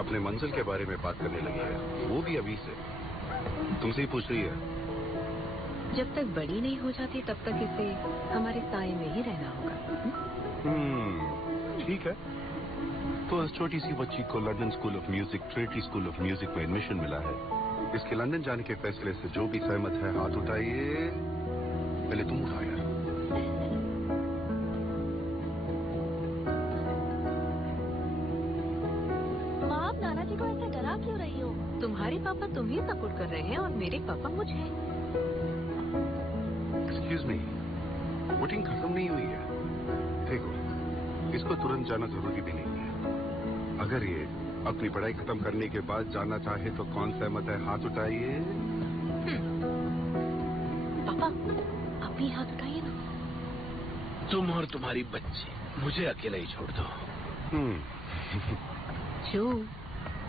अपने मंजिल के बारे में बात करने लगी है, वो भी अभी से। तुमसे ही पूछ रही है। जब तक बड़ी नहीं हो जाती तब तक इसे हमारे साए में ही रहना होगा। ठीक है। तो इस छोटी सी बच्ची को London school of music, Trinity school of music में एडमिशन मिला है। इसके लंदन जाने के फैसले से जो भी सहमत है हाथ उठाइए। पहले तुम उठाओ यार। माँ, आप नाना जी को ऐसे डरा क्यों रही हो? तुम्हारे पापा तुम्हें सपोर्ट कर रहे हैं और मेरे पापा मुझे। एक्सक्यूज मी, वोटिंग खत्म नहीं हुई है। देखो, इसको तुरंत जाना जरूरी भी नहीं है। अगर ये अपनी पढ़ाई खत्म करने के बाद जाना चाहे तो कौन सहमत है? हाथ उठाइए। पापा, आप भी हाथ उठाइए ना। तुम और तुम्हारी बच्ची मुझे अकेला ही छोड़ दो। जो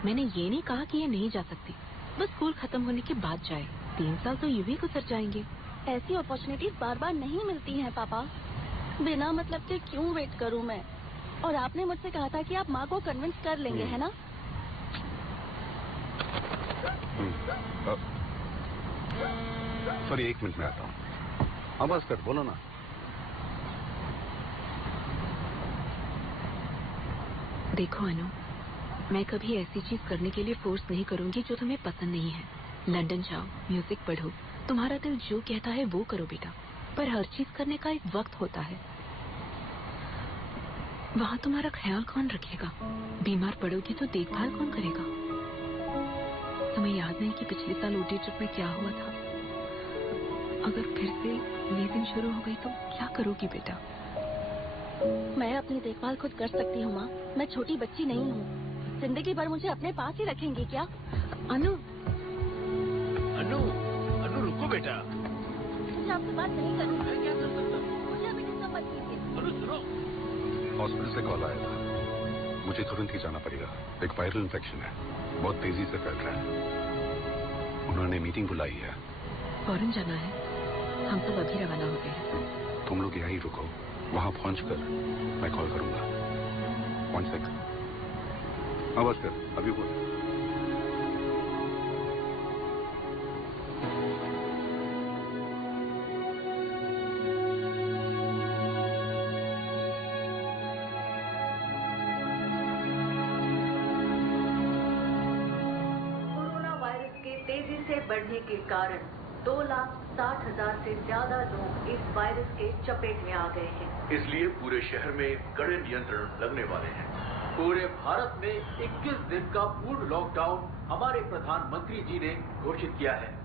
मैंने ये नहीं कहा कि ये नहीं जा सकती, बस स्कूल खत्म होने के बाद जाए। 3 साल तो यूं ही गुजर जाएंगे। ऐसी अपॉर्चुनिटीज बार बार नहीं मिलती हैं पापा। बिना मतलब के क्यों वेट करूं मैं? और आपने मुझसे कहा था कि आप माँ को कन्विंस कर लेंगे, है ना? सॉरी, 1 मिनट में आता हूँ। आवाज कर, बोलो ना। देखो अनु, मैं कभी ऐसी चीज करने के लिए फोर्स नहीं करूंगी जो तुम्हें पसंद नहीं है। लंदन जाओ, म्यूजिक पढ़ो, तुम्हारा दिल जो कहता है वो करो बेटा। पर हर चीज करने का एक वक्त होता है। वहाँ तुम्हारा ख्याल कौन रखेगा? बीमार पड़ोगी तो देखभाल कौन करेगा? तुम्हें याद नहीं कि पिछले साल ऊटी ट्रिप में क्या हुआ था? अगर फिर से लीजिंग शुरू हो गई तो क्या करोगी बेटा? मैं अपनी देखभाल खुद कर सकती हूँ माँ। मैं छोटी बच्ची नहीं हूँ। जिंदगी भर मुझे अपने पास ही रखेंगी क्या? अनु, अनु, अनु रुको बेटा। मुझे आपसे बात नहीं करनी। मैं क्या कर सकता हूँ? मुझे अभी डिस्टर्ब मत कीजिए। अनु सुनो। हॉस्पिटल से कॉल आया था, मुझे तुरंत ही जाना पड़ेगा। एक वायरल इन्फेक्शन है, बहुत तेजी से फैल रहा है। उन्होंने मीटिंग बुलाई है। फौरन जाना है? हम सब अभी रवाना होते हैं। तुम लोग यहीं रुको, वहां पहुंचकर मैं कॉल करूंगा। 1 सेकंड। आवाज कर, अभी बोल। बढ़ने के कारण 2,60,000 से ज्यादा लोग इस वायरस के चपेट में आ गए हैं। इसलिए पूरे शहर में कड़े नियंत्रण लगने वाले हैं। पूरे भारत में 21 दिन का पूर्ण लॉकडाउन हमारे प्रधानमंत्री जी ने घोषित किया है।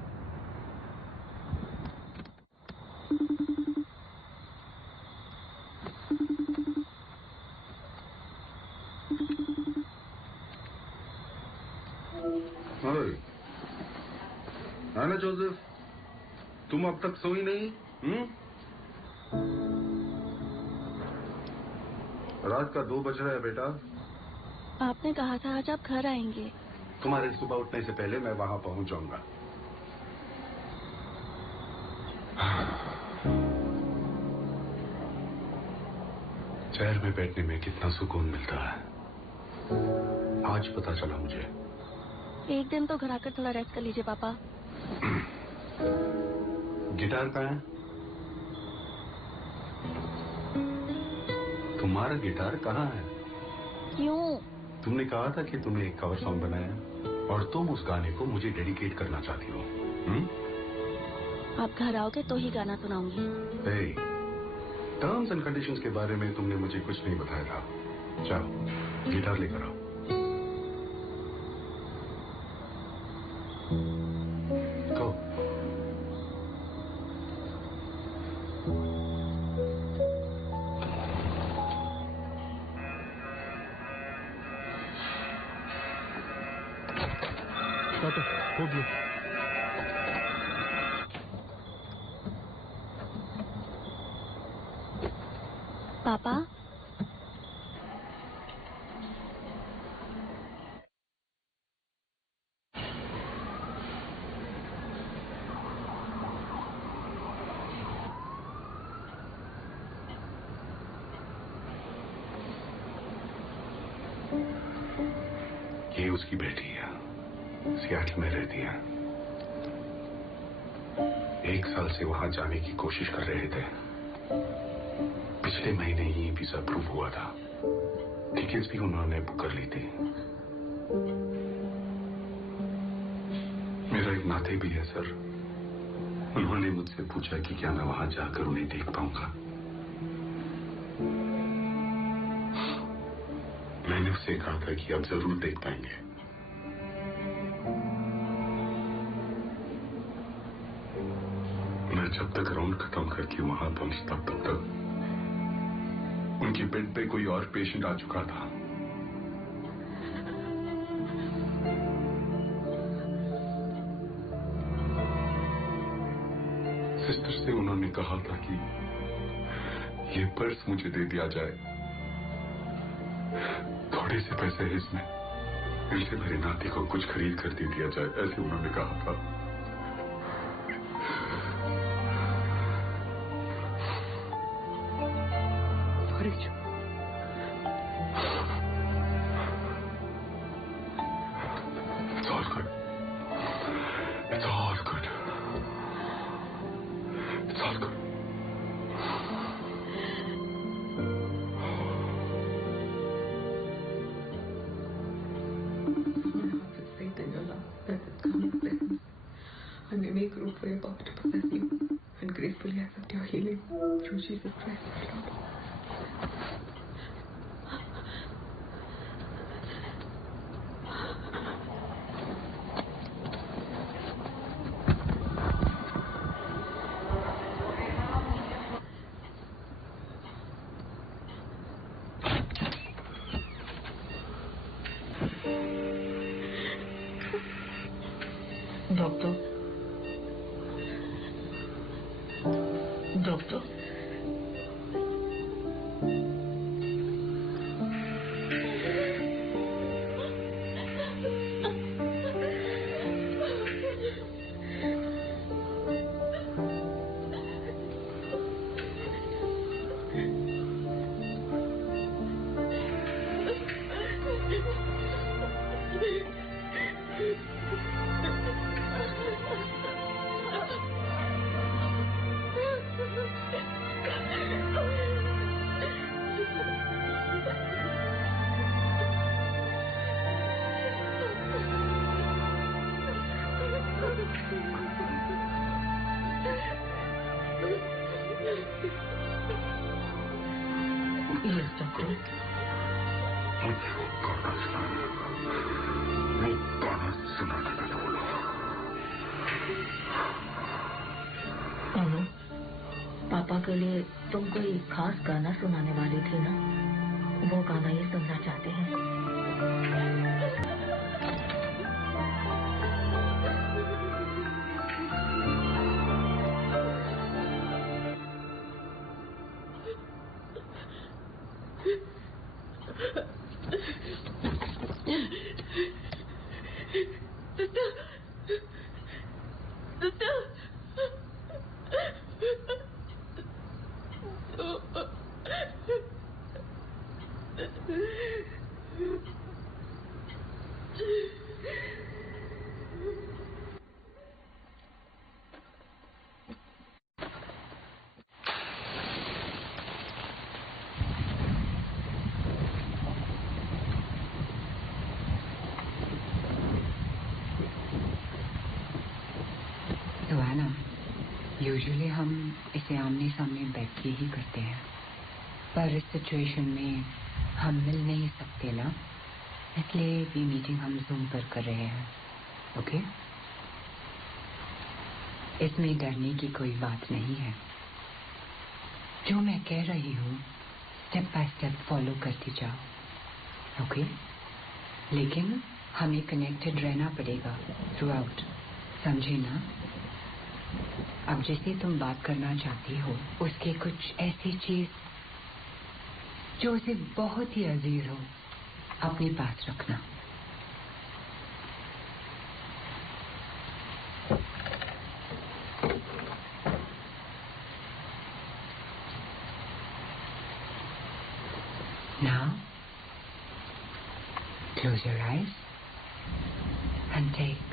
आना जोसेफ, तुम अब तक सोई नहीं? रात का 2 बज रहा है बेटा। आपने कहा था आज आप घर आएंगे। तुम्हारे सुबह उठने से पहले मैं वहां पहुंच जाऊंगा। शहर में बैठने में कितना सुकून मिलता है, आज पता चला मुझे। एक दिन तो घर आकर थोड़ा रेस्ट कर लीजिए पापा। गिटार कहाँ है? तुम्हारा गिटार कहाँ है? क्यों? तुमने कहा था कि तुमने एक कवर सॉन्ग बनाया और तुम उस गाने को मुझे डेडिकेट करना चाहती हो। आप घर आओगे तो ही गाना सुनाऊंगी। टर्म्स एंड कंडीशंस के बारे में तुमने मुझे कुछ नहीं बताया था। जाओ, गिटार लेकर आओ। Go. हो गया। पापा, ये उसकी बेटी है, सियाटल में रहती है। 1 साल से वहां जाने की कोशिश कर रहे थे। पिछले महीने ही वीजा अप्रूव हुआ था। टिकट्स भी उन्होंने बुक कर ली थी। मेरा एक नाते भी है सर। उन्होंने मुझसे पूछा कि क्या मैं वहां जाकर उन्हें देख पाऊंगा। मैंने उससे कहा था कि आप जरूर देख पाएंगे। मैं जब तक राउंड खत्म करके वहां पहुंचता तब तक उनकी बेड पे कोई और पेशेंट आ चुका था। सिस्टर से उन्होंने कहा था कि ये पर्स मुझे दे दिया जाए। थोड़े से पैसे हैं इसमें, इनसे मेरे नाती को कुछ खरीद कर दे दिया जाए, ऐसे उन्होंने कहा था। It's all good. It's all good. It's all good. I may make room for your power to possess you, and gracefully accept your healing through Jesus Christ our Lord. Doctor पापा के लिए तुम कोई खास गाना सुनाने वाली थी ना, वो गाना ये सुनना चाहते हैं। यूजुअली हम इसे आमने सामने बैठ के ही करते हैं, पर इस सिचुएशन में हम मिल नहीं सकते ना, इसलिए ये मीटिंग हम जूम पर कर रहे हैं। ओके? इसमें डरने की कोई बात नहीं है। जो मैं कह रही हूँ स्टेप बाय स्टेप फॉलो करती जाओ। ओके? लेकिन हमें कनेक्टेड रहना पड़ेगा थ्रू आउट, समझे ना? अब जैसे तुम बात करना चाहती हो, उसके कुछ ऐसी चीज जो उसे बहुत ही अजीज हो अपने पास रखना। Now, close your eyes. and take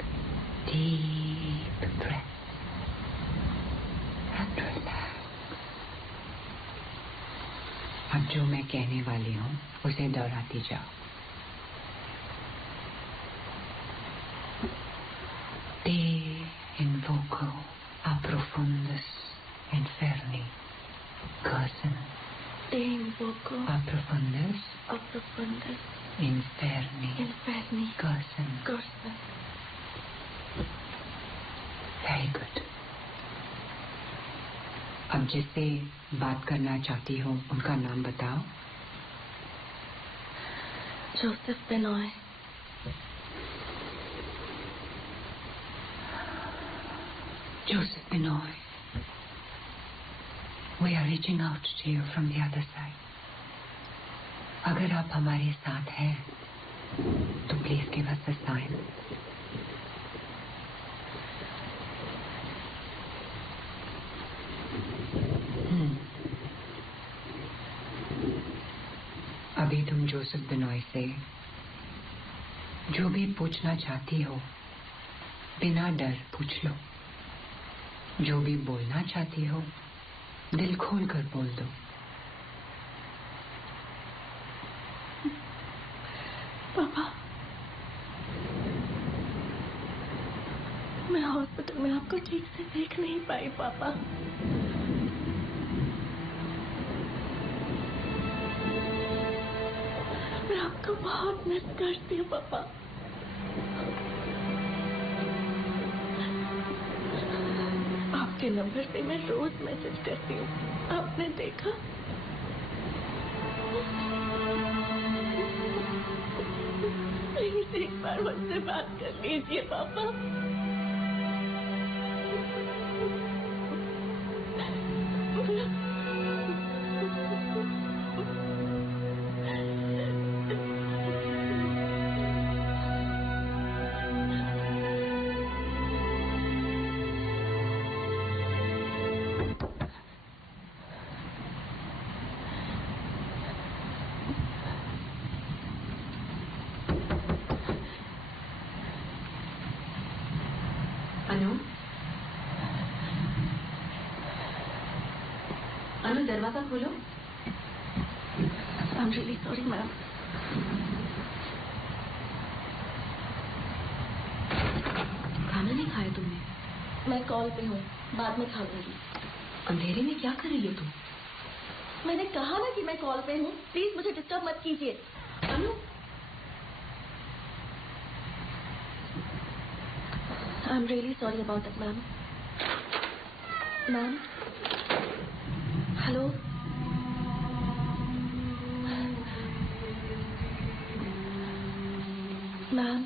deep breaths and relax. अब जो मैं कहने वाली हूँ उसे दोहराती जाओ. Te invoco a profundus inferni Cursum. Te invoco A profundus inferni Cursum. Cursum. Very good. अब जिससे बात करना चाहती हो उनका नाम बताओ. Joseph Benoy. Joseph Benoy, we are reaching out to you from the other side. अगर आप हमारे साथ हैं तो please give us a sign. अभी तुम जोसेफ बिनॉय से जो भी पूछना चाहती हो बिना डर पूछ लो. जो भी बोलना चाहती हो दिल खोल कर बोल दो. पापा, मैं हॉस्पिटल में आपको ठीक से देख नहीं पाई पापा. मैं आपको बहुत मिस करती हूँ पापा. आपके नंबर से मैं रोज मैसेज करती हूँ. आपने देखा? प्लीज एक बार मुझसे बात कर लीजिए पापा. अनु, दरवाजा खोलो. I'm really sorry, ma'am. खाना नहीं खाया तुमने? मैं कॉल पे हूँ, बाद में खा लूंगी. अंधेरे में क्या कर रही हो तुम? मैंने कहा ना कि मैं कॉल पे हूँ. प्लीज मुझे डिस्टर्ब मत कीजिए. अनु, I'm really sorry about that, ma'am. Ma'am? Hello? Ma'am?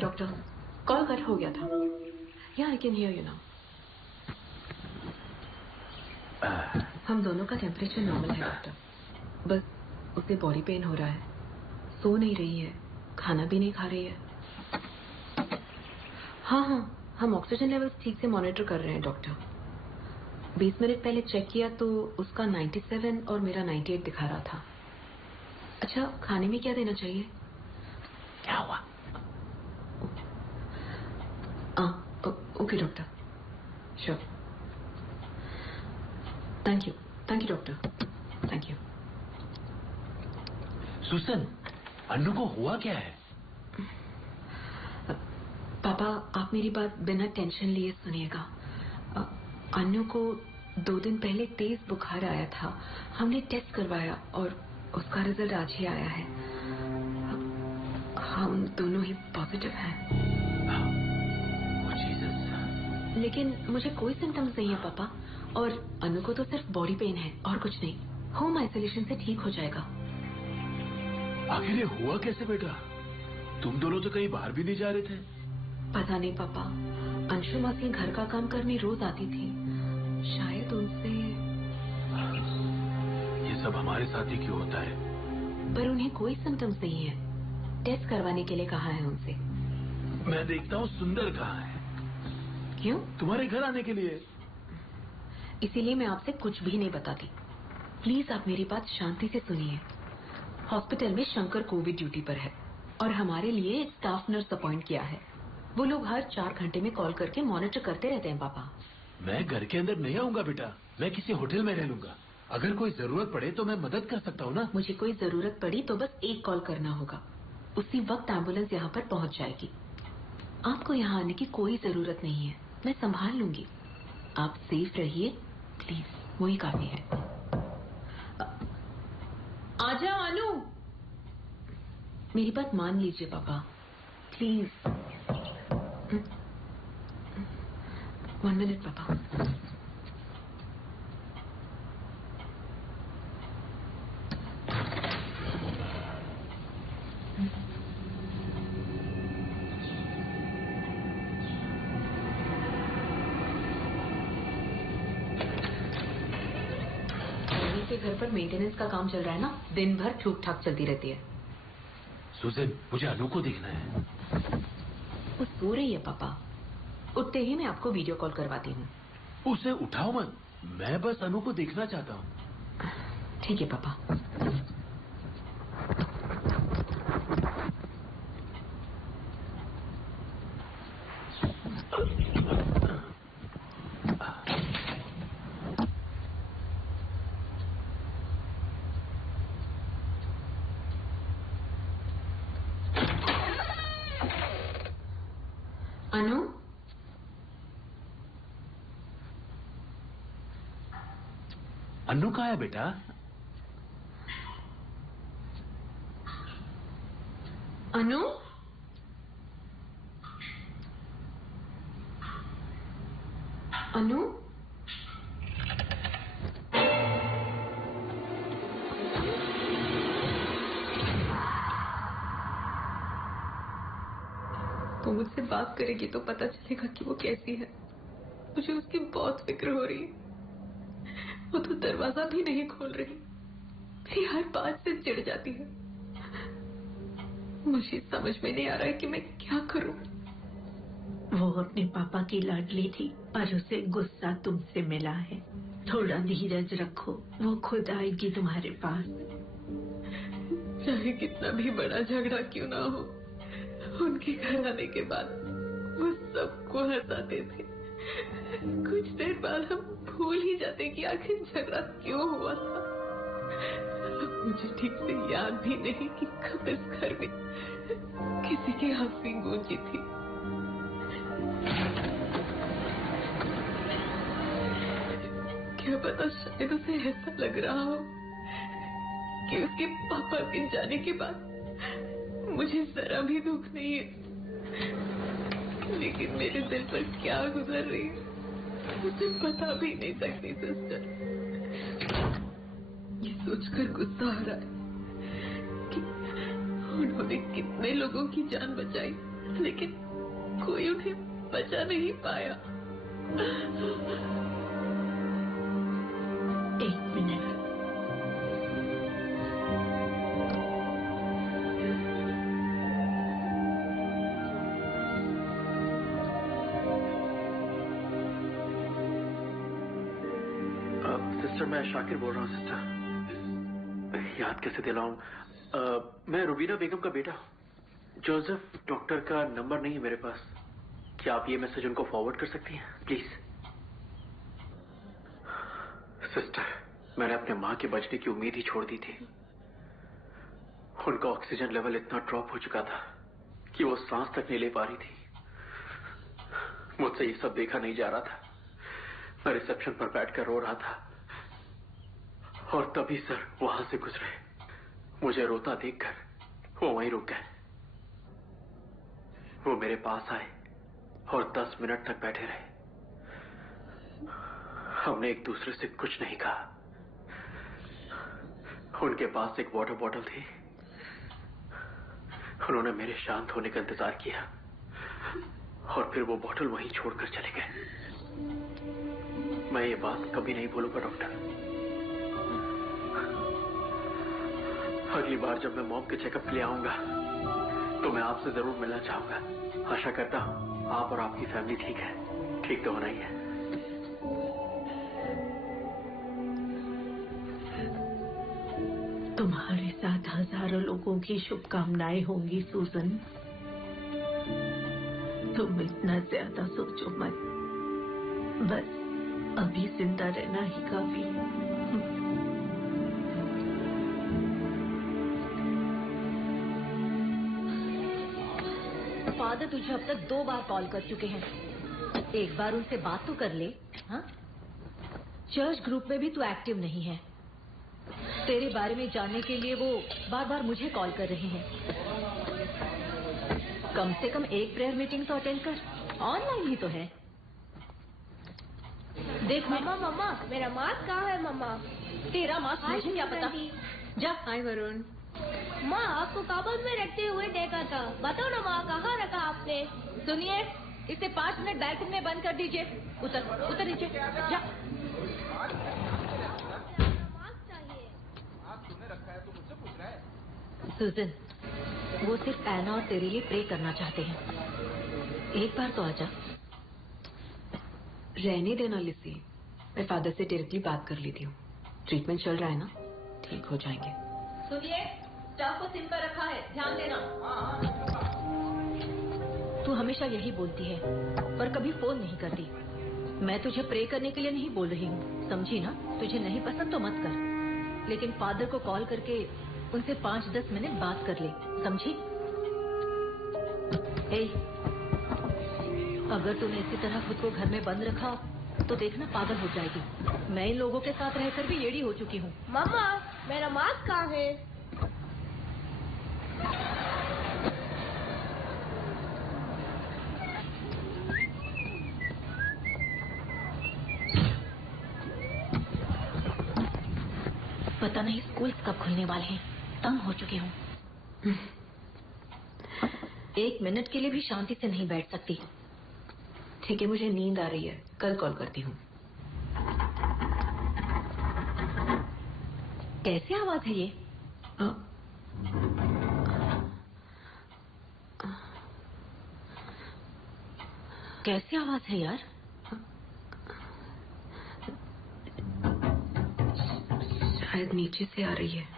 Doctor, call cut हो गया था। या I can hear you now. हम दोनों का टेम्परेचर नॉर्मल है डॉक्टर, बस उसे बॉडी पेन हो रहा है, सो नहीं रही है, खाना भी नहीं खा रही है। हाँ, हम ऑक्सीजन लेवल्स ठीक से मॉनिटर कर रहे हैं डॉक्टर। 20 मिनट पहले चेक किया तो उसका 97 और मेरा 98 दिखा रहा था। अच्छा, खाने में क्या देना चाहिए? क्या हुआ? Okay doctor, sure. Thank you doctor, thank you. Susan, Annu को हुआ क्या है? पापा, आप मेरी बात बिना टेंशन लिए सुनिएगा। अन्नू को 2 दिन पहले तेज बुखार आया था। हमने टेस्ट करवाया और उसका रिजल्ट आज ही आया है। हम दोनों ही पॉजिटिव हैं। लेकिन मुझे कोई सिम्टम्स नहीं है पापा, और अनु को तो सिर्फ बॉडी पेन है और कुछ नहीं। होम आइसोलेशन से ठीक हो जाएगा। आखिर ये हुआ कैसे बेटा? तुम दोनों तो कहीं बाहर भी नहीं जा रहे थे। पता नहीं पापा, अंशु मासी घर का काम करने रोज आती थी, शायद उनसे। ये सब हमारे साथ ही क्यों होता है? पर उन्हें कोई सिम्टम्स नहीं है। टेस्ट करवाने के लिए कहा है उनसे। मैं देखता हूँ सुंदर कहाँ है। क्यों? तुम्हारे घर आने के लिए। इसीलिए मैं आपसे कुछ भी नहीं बताती। प्लीज आप मेरी बात शांति से सुनिए। हॉस्पिटल में शंकर कोविड ड्यूटी पर है और हमारे लिए एक स्टाफ नर्स अपॉइंट किया है। वो लोग हर 4 घंटे में कॉल करके मॉनिटर करते रहते हैं पापा। मैं घर के अंदर नहीं आऊंगा बेटा, मैं किसी होटल में रह लूंगा। अगर कोई जरूरत पड़े तो मैं मदद कर सकता हूँ ना। मुझे कोई जरूरत पड़ी तो बस एक कॉल करना होगा, उसी वक्त एम्बुलेंस यहाँ पर पहुँच जाएगी। आपको यहाँ आने की कोई जरूरत नहीं है, मैं संभाल लूंगी। आप सेफ रहिए प्लीज, वही काफी है। आजा अनु, मेरी बात मान लीजिए पापा, प्लीज। 1 मिनट पापा। के घर पर मेंटेनेंस का काम चल रहा है ना, दिन भर ठूक ठाक चलती रहती है। सुजन, मुझे अनु को देखना है। वो सो रही है पापा, उठते ही मैं आपको वीडियो कॉल करवाती हूँ। उसे उठाओ मत, मैं बस अनु को देखना चाहता हूँ। ठीक है पापा। अनु, अनु कहाँ है बेटा? अनु, अनु, वो मुझसे बात करेगी तो पता चलेगा कि वो कैसी है। मुझे उसकी बहुत फिक्र हो रही है। वो तो दरवाजा भी नहीं खोल रही, मेरी हर बात से चिढ़ जाती है। मुझे समझ में नहीं आ रहा है कि मैं क्या करूं। वो अपने पापा की लाडली थी और उसे गुस्सा तुमसे मिला है। थोड़ा धीरज रखो, वो खुद आएगी तुम्हारे पास। चाहे कितना भी बड़ा झगड़ा क्यों ना हो, उनके घर आने के बाद वो सबको हंसाते थे। कुछ देर बाद हम भूल ही जाते कि आखिर झगड़ा क्यों हुआ था। मुझे ठीक से याद भी नहीं कि कब इस घर में किसी की हंसी गूंजी थी। क्या पता, शायद उसे ऐसा लग रहा हो कि उसके पापा के जाने के बाद मुझे जरा भी दुख नहीं है। लेकिन मेरे दिल पर क्या गुजर रही है मुझे बता भी नहीं सकती सिस्टर। ये सोचकर गुस्सा आ रहा है कि उन्होंने कितने लोगों की जान बचाई लेकिन कोई उन्हें बचा नहीं पाया। एक मिनट। सिस्टर, मैं शाकिर बोल रहा हूँ। सिस्टर, याद कैसे दिलाऊं? मैं रुबीना बेगम का बेटा हूँ। जोसेफ डॉक्टर का नंबर नहीं है मेरे पास। क्या आप ये मैसेज उनको फॉरवर्ड कर सकती हैं प्लीज? सिस्टर, मैंने अपने माँ के बचने की उम्मीद ही छोड़ दी थी। उनका ऑक्सीजन लेवल इतना ड्रॉप हो चुका था कि वो सांस तक नहीं ले पा रही थी। मुझसे ये सब देखा नहीं जा रहा था। मैं रिसेप्शन पर बैठकर रो रहा था और तभी सर वहां से गुजरे। मुझे रोता देखकर वो वहीं रुक गए। वो मेरे पास आए और 10 मिनट तक बैठे रहे। हमने एक दूसरे से कुछ नहीं कहा। उनके पास एक वाटर बॉटल थी। उन्होंने मेरे शांत होने का इंतजार किया और फिर वो बॉटल वहीं छोड़कर चले गए। मैं ये बात कभी नहीं भूलूंगा डॉक्टर। अगली बार जब मैं मॉम के चेकअप के लिए आऊंगा तो मैं आपसे जरूर मिलना चाहूंगा। आशा करता हूं आप और आपकी फैमिली ठीक है। ठीक तो होना ही है। तुम्हारे साथ हजारों लोगों की शुभकामनाएं होंगी सूजन। तुम इतना ज्यादा सोचो मत। बस अभी जिंदा रहना ही काफी। फादर तुझे अब तक 2 बार कॉल कर चुके हैं। एक बार उनसे बात तो कर ले। हाँ? चर्च ग्रुप में भी तू एक्टिव नहीं है। तेरे बारे में जानने के लिए वो बार बार मुझे कॉल कर रहे हैं। कम से कम एक प्रेयर मीटिंग तो अटेंड कर। ऑनलाइन ही तो है। देख मम्मा मेरा मास्क कहाँ है मम्मा? तेरा मास्क मुझे क्या पता। जा। हाय वरुण। माँ, आपको काबल में रखते हुए देखा था। बताओ ना माँ, कहाँ रखा आपने? सुनिए, इसे 5 मिनट बैल्कनी में बंद कर दीजिए। उतर नीचे जा। सुजन, वो सिर्फ एना और तेरे लिए प्रे करना चाहते हैं। एक बार तो आजा। रहने देना लिसी। मैं फादर से डायरेक्टली बात कर लेती हूँ। ट्रीटमेंट चल रहा है ना, ठीक हो जाएंगे। सुनिए, स्टफ को सिम पर रखा है, ध्यान देना। तू हमेशा यही बोलती है पर कभी फोन नहीं करती। मैं तुझे प्रे करने के लिए नहीं बोल रही हूँ, समझी ना? तुझे नहीं पसंद तो मत कर, लेकिन फादर को कॉल करके उनसे 5-10 मिनट बात कर ले, समझी? अगर तूने इसी तरह खुद को घर में बंद रखा तो देखना पागल हो जाएगी। मैं इन लोगों के साथ रहकर भी येड़ी हो चुकी हूँ। मम्मा, मेरा मास्क कहाँ है? पता नहीं स्कूल कब खुलने वाले हैं। तंग हो चुकी हूँ। 1 मिनट के लिए भी शांति से नहीं बैठ सकती। ठीक है, मुझे नींद आ रही है, कल कॉल करती हूँ। कैसी आवाज है ये? कैसी आवाज है यार? शायद नीचे से आ रही है।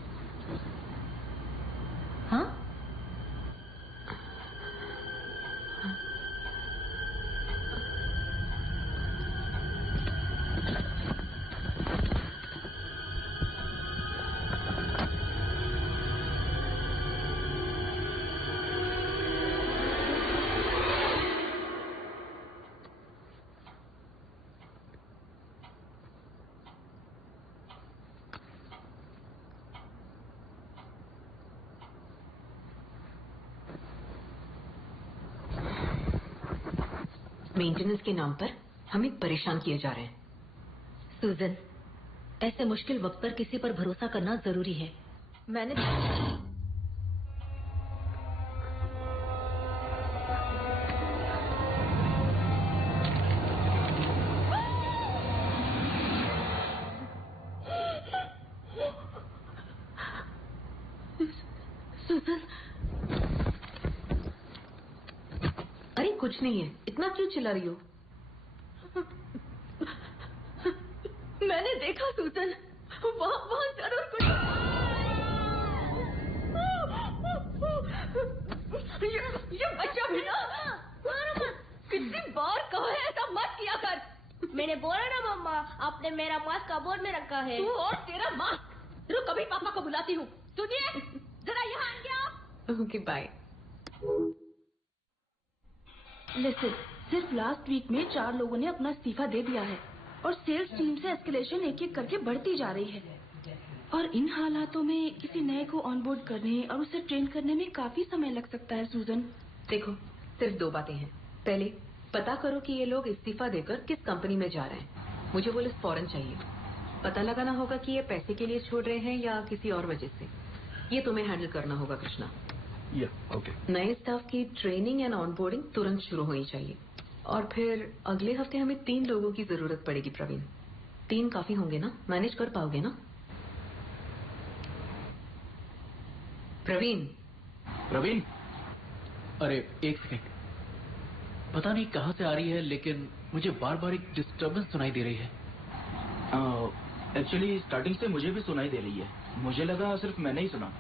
हाँ? मेंटेनेंस के नाम पर हमें परेशान किए जा रहे हैं। सुजन, ऐसे मुश्किल वक्त पर किसी पर भरोसा करना जरूरी है। मैंने सुसन, अरे कुछ नहीं है, इतना क्यों चिल्ला रही हो? मैंने देखा सुसन, वहाँ जरूर कुछ। ये बच्चा भी ना, कितनी बार कहा है ऐसा मत किया कर। मैंने बोला ना मम्मा, आपने मेरा मास्क कबोर्ड में रखा है। तू और तेरा मास्क। रुक, कभी पापा को बुलाती हूँ। सुनिए, जरा यहाँ आएंगे आप? Okay bye. लिसन, सिर्फ लास्ट वीक में 4 लोगों ने अपना इस्तीफा दे दिया है और सेल्स टीम से एस्केलेशन एक एक करके बढ़ती जा रही है। और इन हालातों में किसी नए को ऑनबोर्ड करने और उसे ट्रेन करने में काफी समय लग सकता है। सूजन, देखो, सिर्फ 2 बातें हैं। पहले पता करो कि ये लोग इस्तीफा देकर किस कंपनी में जा रहे हैं। मुझे वो लिस्ट फौरन चाहिए। पता लगाना होगा कि ये पैसे के लिए छोड़ रहे हैं या किसी और वजह से। ये तुम्हें हैंडल करना होगा कृष्णा। ओके। नए स्टाफ की ट्रेनिंग एंड ऑनबोर्डिंग तुरंत शुरू होनी चाहिए। और फिर अगले हफ्ते हमें 3 लोगों की जरूरत पड़ेगी प्रवीण। 3 काफी होंगे ना? मैनेज कर पाओगे ना प्रवीण? प्रवीण, अरे एक सेकंड। पता नहीं कहां से आ रही है, लेकिन मुझे बार बार एक डिस्टर्बेंस सुनाई दे रही है। एक्चुअली स्टार्टिंग से मुझे भी सुनाई दे रही है। मुझे लगा सिर्फ मैंने ही सुना।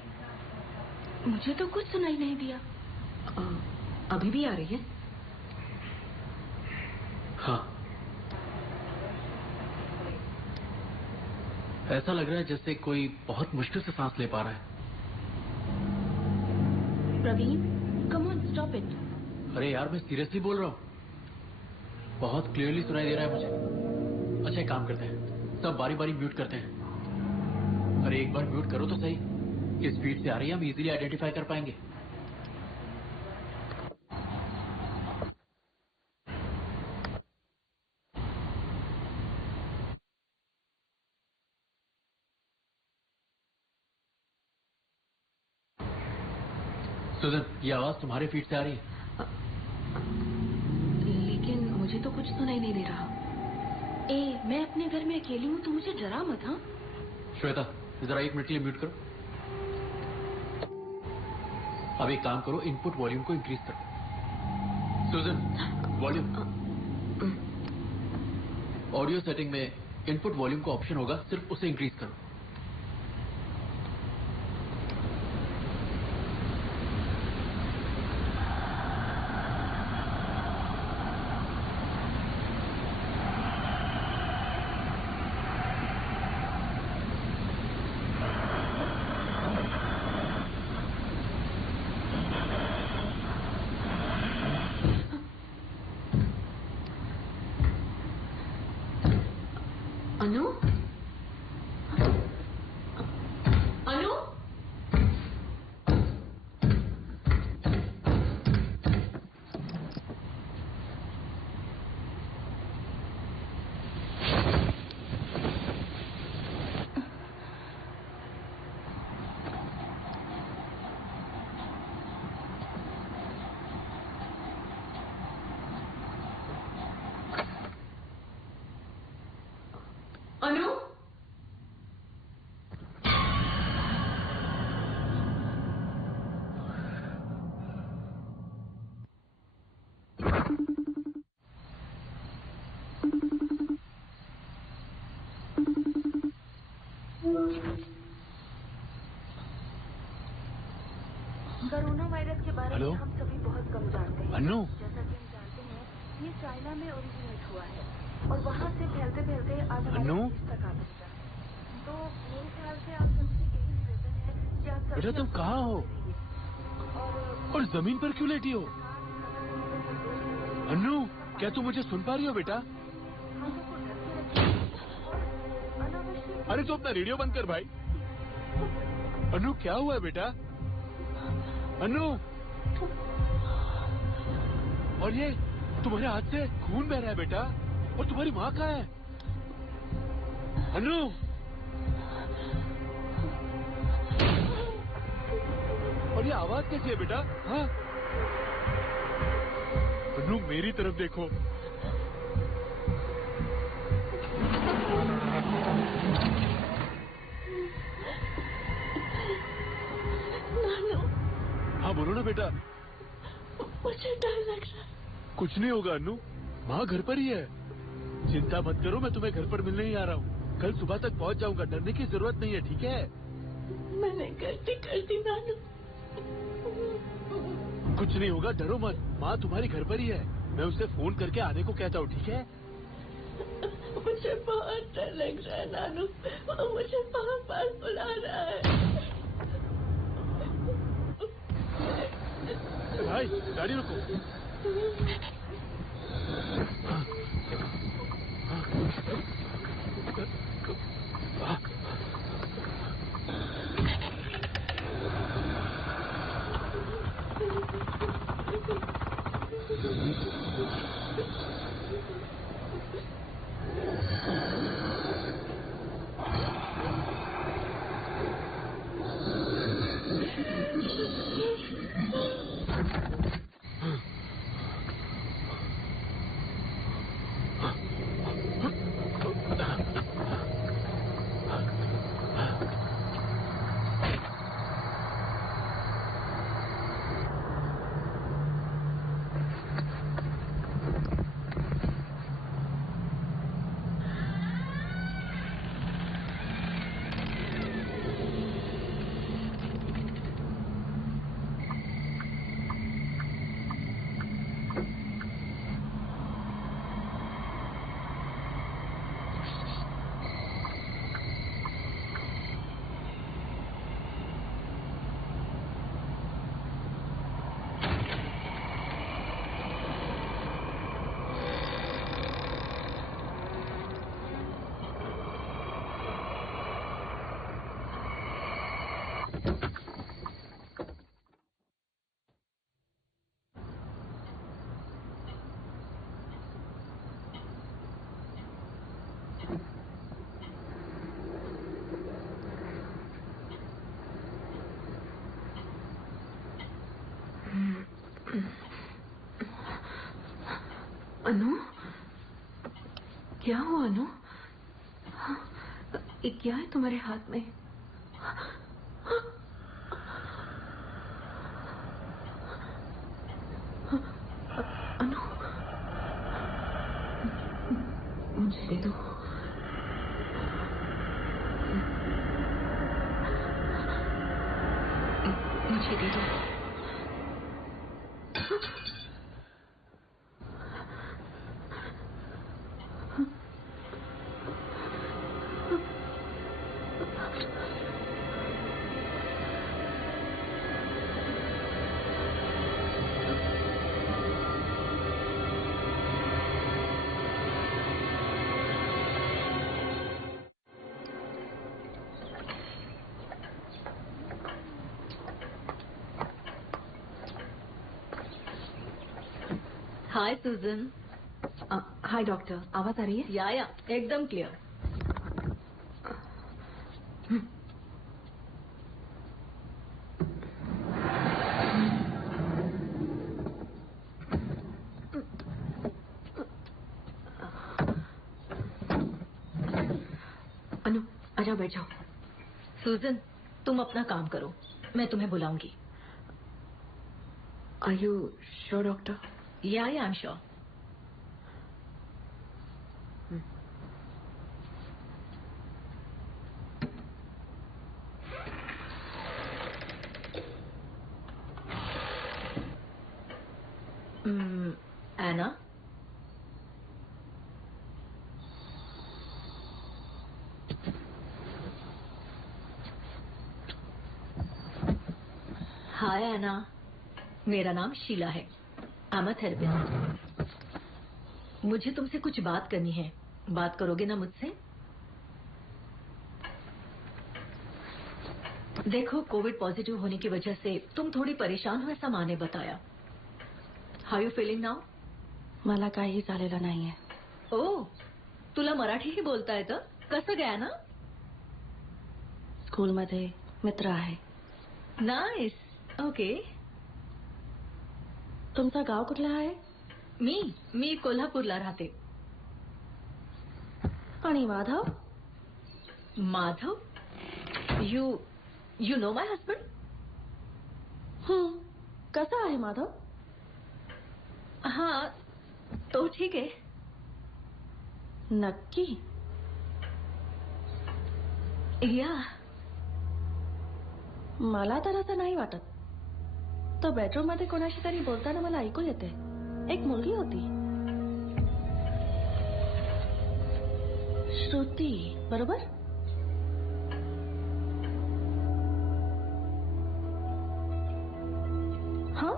मुझे तो कुछ सुनाई नहीं दिया। अभी भी आ रही है? हाँ, ऐसा लग रहा है जैसे कोई बहुत मुश्किल से सांस ले पा रहा है। Praveen, come on, stop it. अरे यार, मैं सीरियसली बोल रहा हूँ, बहुत क्लियरली सुनाई दे रहा है मुझे। अच्छा, एक काम करते हैं, सब बारी बारी म्यूट करते हैं। अरे एक बार म्यूट करो तो सही। किस स्पीड से आ रही है हम इजीली आइडेंटिफाई कर पाएंगे। सुजन, ये आवाज तुम्हारे फीड से आ रही है? लेकिन मुझे तो कुछ सुनाई नहीं दे रहा। मैं अपने घर में अकेली हूँ, तो मुझे डरा मत। हाँ श्वेता, जरा 1 मिनट के लिए म्यूट करो। अब एक काम करो, इनपुट वॉल्यूम को इंक्रीज करो। सुजन, वॉल्यूम। ऑडियो सेटिंग में इनपुट वॉल्यूम का ऑप्शन होगा, सिर्फ उसे इंक्रीज करो। अनु? अनु? अनु? कोरोना वायरस के बारे में हम सभी बहुत कम जानते हैं। अनु? जैसा कि हम जानते हैं, ये चाइना में ओरिजिनेट हुआ है और वहाँ से फैलते फैलते आज अनु? हमारे देश तक आ पहुंचा। तो मेरे ख्याल से आप सबसे यही निवेदन है कि आप सभी बेटा, तुम कहाँ हो और जमीन पर क्यों लेटी हो? अनु, क्या तुम मुझे सुन पा रही हो बेटा? अरे तो अपना रेडियो बंद कर भाई। अनु, क्या हुआ है बेटा? अनु, और ये तुम्हारे हाथ से खून बह रहा है बेटा, और तुम्हारी माँ कहाँ है? अनु, और ये आवाज कैसी है बेटा? हाँ? अनु, मेरी तरफ देखो। हाँ बोलो ना बेटा। मुझे डर लग रहा है। कुछ नहीं होगा अन्नू, माँ घर पर ही है। चिंता मत करो, मैं तुम्हें घर पर मिलने ही आ रहा हूँ। कल सुबह तक पहुँच जाऊंगा, डरने की जरूरत नहीं है, ठीक है? मैंने गलती कर दी नानू। कुछ नहीं होगा, डरो मत। माँ तुम्हारी घर पर ही है, मैं उसे फोन करके आने को कहता हूँ, ठीक है? मुझे बहुत डर लग रहा है नानू, मुझे बार बार बुला रहा है। भाई गाड़ी रुको। अनु, क्या हुआ अनु? ये क्या है तुम्हारे हाथ में? अनु, मुझे दे दो। मुझे दे दो। हाय सुजन। हाय डॉक्टर, आवाज आ रही है? या एकदम क्लियर। अनु, आजा, बैठ जाओ। सुजन, तुम अपना काम करो, मैं तुम्हें बुलाऊंगी। Are you sure doctor? या आई एम श्योर। एना, हाय एना, मेरा नाम शीला है। I am a therapist. मुझे तुमसे कुछ बात करनी है, बात करोगे ना मुझसे? देखो, कोविड पॉजिटिव होने की वजह से तुम थोडी परेशान हो ऐसा माँ ने बताया। How you feeling now? मला काही झालेलं नाहीये. ओ, तुला मराठी ही बोलता येतं? कसं गया ना? स्कूलमध्ये मित्र आहे. नाइस. ओके. तुमचं गाव कुठलं आहे? मी कोल्हापूरला राहते. आणि Madhav? Madhav? You know my husband? कसा आहे माधव? हाँ तो ठीक आहे. नक्की? या मला तर असं नाही वाटत. तो बेडरूम मध्ये कोणाशी तरी बोलताना मला ऐकू येते. एक मुलगी होती, श्रुती, बरोबर? हा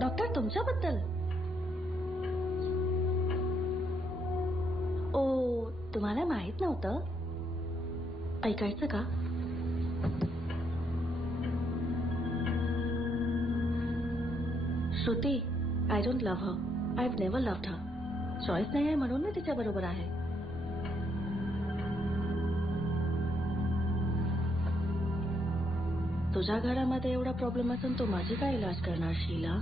डॉक्टर, तुमच्याबद्दल? ओ, तुम्हाला माहित नव्हतं? ऐकायचं का? Shruti, I don't love her. I have never loved her. Choice नाही आहे म्हणून मी तिच्या बरोबर आहे. तुझ्या घरामध्ये एवढा प्रॉब्लेम असून तू माझी काय इलाज करणार शीला?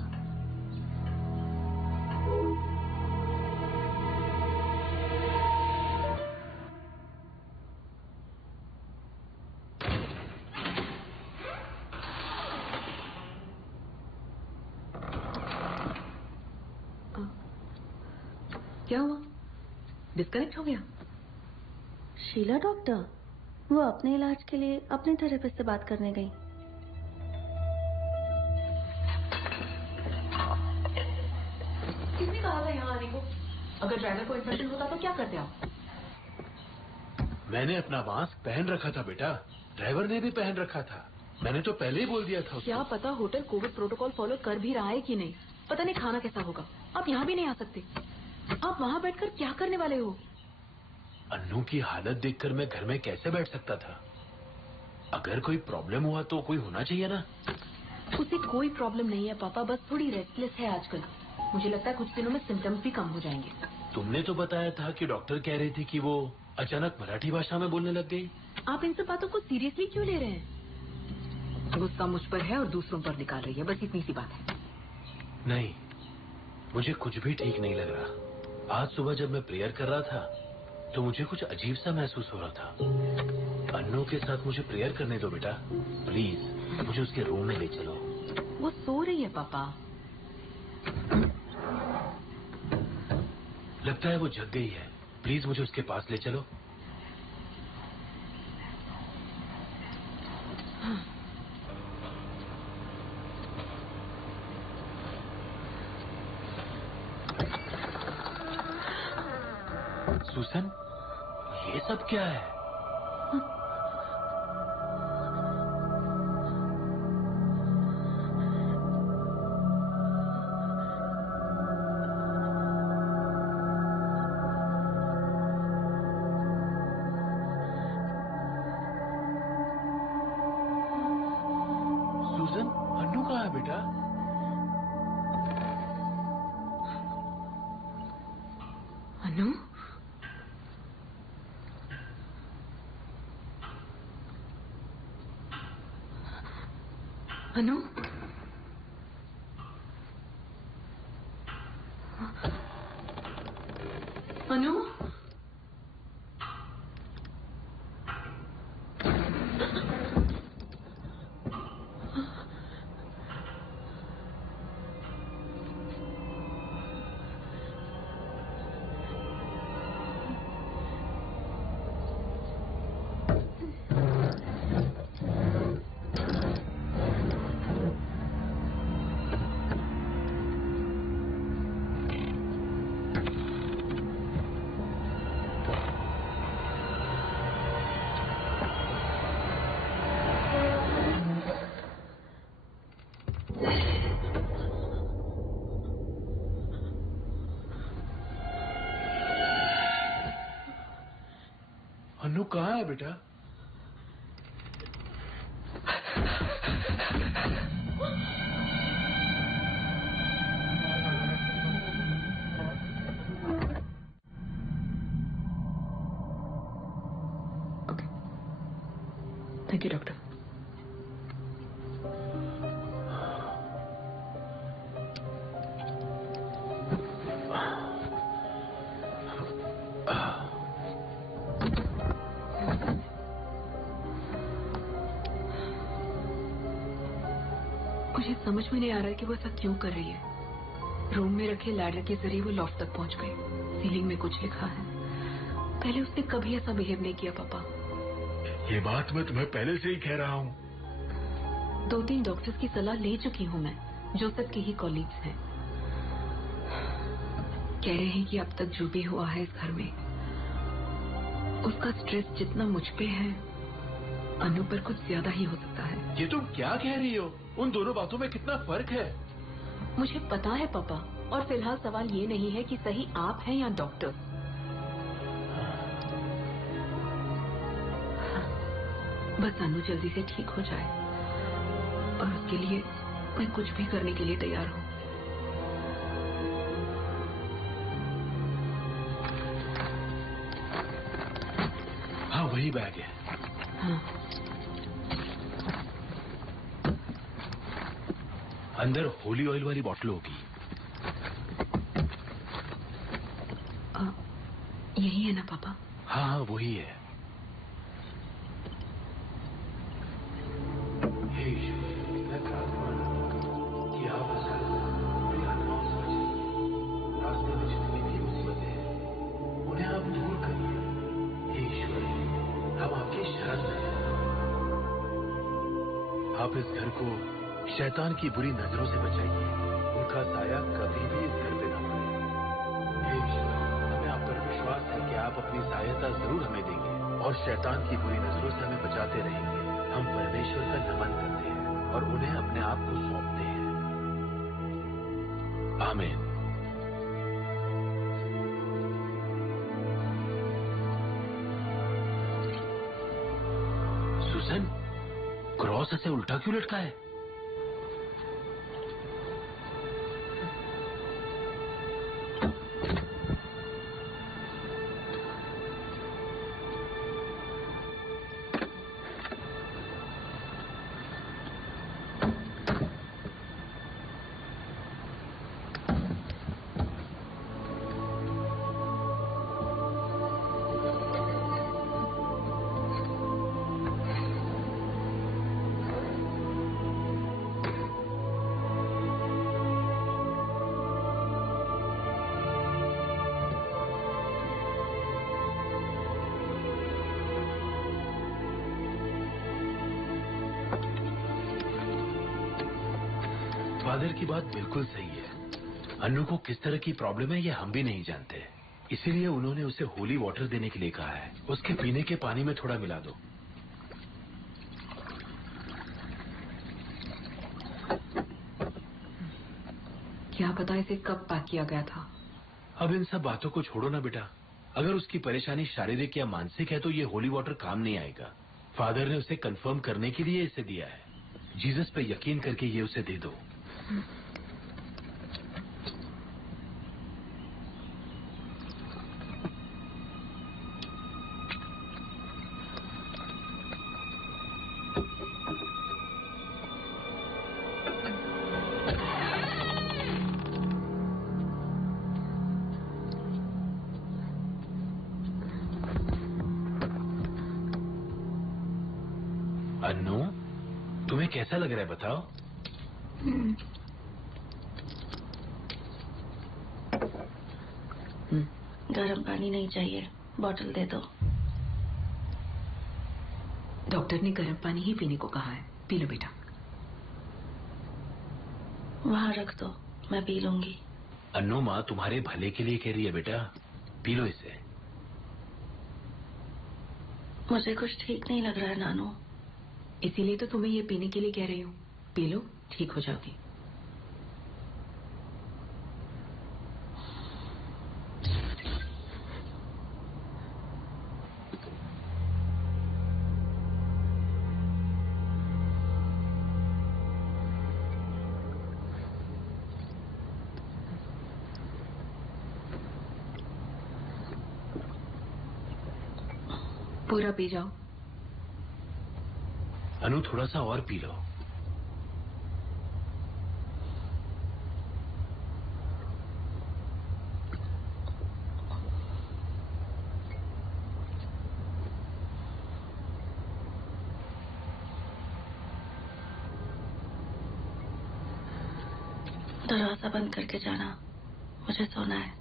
क्या हुआ? डिस्कनेक्ट हो गया? शीला डॉक्टर, वो अपने इलाज के लिए अपने थेरेपिस्ट से बात करने गई. किसने कहा था यहाँ आने को? अगर ड्राइवर को इन्फेक्शन होता तो क्या करते आप? मैंने अपना मास्क पहन रखा था बेटा, ड्राइवर ने भी पहन रखा था. मैंने तो पहले ही बोल दिया था उसको. क्या पता होटल कोविड प्रोटोकॉल फॉलो कर भी रहा है कि नहीं. पता नहीं खाना कैसा होगा. आप यहाँ भी नहीं आ सकते. आप वहाँ बैठकर क्या करने वाले हो? अन्नू की हालत देखकर मैं घर में कैसे बैठ सकता था? अगर कोई प्रॉब्लम हुआ तो कोई होना चाहिए ना. उसे कोई प्रॉब्लम नहीं है पापा, बस थोड़ी रेस्टलेस है आजकल. मुझे लगता है कुछ दिनों में सिम्टम्स भी कम हो जाएंगे. तुमने तो बताया था कि डॉक्टर कह रही थी कि वो अचानक मराठी भाषा में बोलने लग गई. आप इन सब बातों को सीरियसली क्यों ले रहे हैं? गुस्सा मुझ पर है और दूसरों पर निकाल रही है, बस इतनी सी बात है. नहीं, मुझे कुछ भी ठीक नहीं लग रहा. आज सुबह जब मैं प्रेयर कर रहा था तो मुझे कुछ अजीब सा महसूस हो रहा था. अन्नू के साथ मुझे प्रेयर करने दो बेटा, प्लीज. मुझे उसके रूम में ले चलो. वो सो रही है पापा. लगता है वो जग गई है. प्लीज मुझे उसके पास ले चलो. सुसन, ये सब क्या है? सुसन, अन्नू कहाँ है बेटा? अनु? अनु? अनु? अन्नू कहाँ है बेटा? Thank you doctor. मुझे समझ में नहीं आ रहा है कि वो ऐसा क्यों कर रही है। रूम में रखे लैडर के जरिए वो लॉफ्ट तक पहुंच गई। सीलिंग में कुछ लिखा है। पहले उसने कभी ऐसा बिहेव नहीं किया पापा। ये बात मैं तुम्हें पहले से ही कह रहा हूँ। 2-3 डॉक्टर्स की सलाह ले चुकी हूँ मैं, जोसेफ के ही कॉलीग्स हैं। कह रहे हैं कि अब तक जो भी हुआ है इस घर में, उसका स्ट्रेस जितना मुझ पे है, अनु पर कुछ ज्यादा ही हो सकता है। ये तुम क्या कह रही हो? उन दोनों बातों में कितना फर्क है। मुझे पता है पापा, और फिलहाल सवाल ये नहीं है कि सही आप हैं या डॉक्टर। बस अनु जल्दी से ठीक हो जाए, और उसके लिए मैं कुछ भी करने के लिए तैयार हूँ। हाँ, वही बैग है। हाँ। अंदर होली ऑयल वाली बॉटल होगी। यही है ना पापा? हाँ हाँ, वही है। हे ईश्वर, मैं प्रार्थना कि आप रास्ते में जितनी भी मुसीबतें हैं, उन्हें आप दूर करिए। हे ईश्वर, हम आपकी शरण में हैं। आप इस घर को शैतान की बुरी नजरों से बचाइए। उनका साया कभी भी इस घर पे ना पड़े। हे ईश्वर, हमें आप पर विश्वास है कि आप अपनी सहायता जरूर हमें देंगे और शैतान की बुरी नजरों से हमें बचाते रहेंगे। हम परमेश्वर का नमन करते हैं और उन्हें अपने आप को सौंपते हैं। आमीन। सुसन, क्रॉस ऐसे उल्टा क्यों लटका है? फादर की बात बिल्कुल सही है। अन्नू को किस तरह की प्रॉब्लम है ये हम भी नहीं जानते, इसीलिए उन्होंने उसे होली वाटर देने के लिए कहा है। उसके पीने के पानी में थोड़ा मिला दो। क्या पता इसे कब पैक किया गया था। अब इन सब बातों को छोड़ो ना बेटा। अगर उसकी परेशानी शारीरिक या मानसिक है तो ये होली वाटर काम नहीं आएगा। फादर ने उसे कंफर्म करने के लिए इसे दिया है। जीसस पे यकीन करके ये उसे दे दो। अन्नू, तुम्हें कैसा लग रहा है बताओ? गर्म पानी नहीं चाहिए, बोतल दे दो। डॉक्टर ने गर्म पानी ही पीने को कहा है। पी लो बेटा। वहां रख दो, मैं पी लूंगी। अन्नू, माँ तुम्हारे भले के लिए कह रही है बेटा, पी लो इसे। मुझे कुछ ठीक नहीं लग रहा है नानू। इसीलिए तो तुम्हें ये पीने के लिए कह रही हूँ। पी लो, ठीक हो जाओगी। पूरा पी जाओ। अनु, थोड़ा सा और पी लो। दरवाजा बंद करके जाना, मुझे सोना है।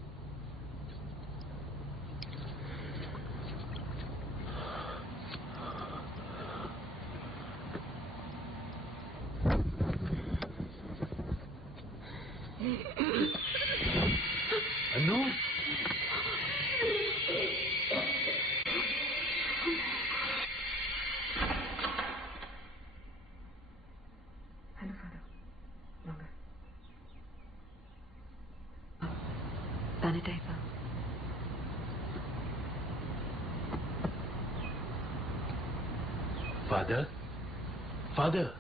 अनु, सैनिटाइजर। फादर, फादर,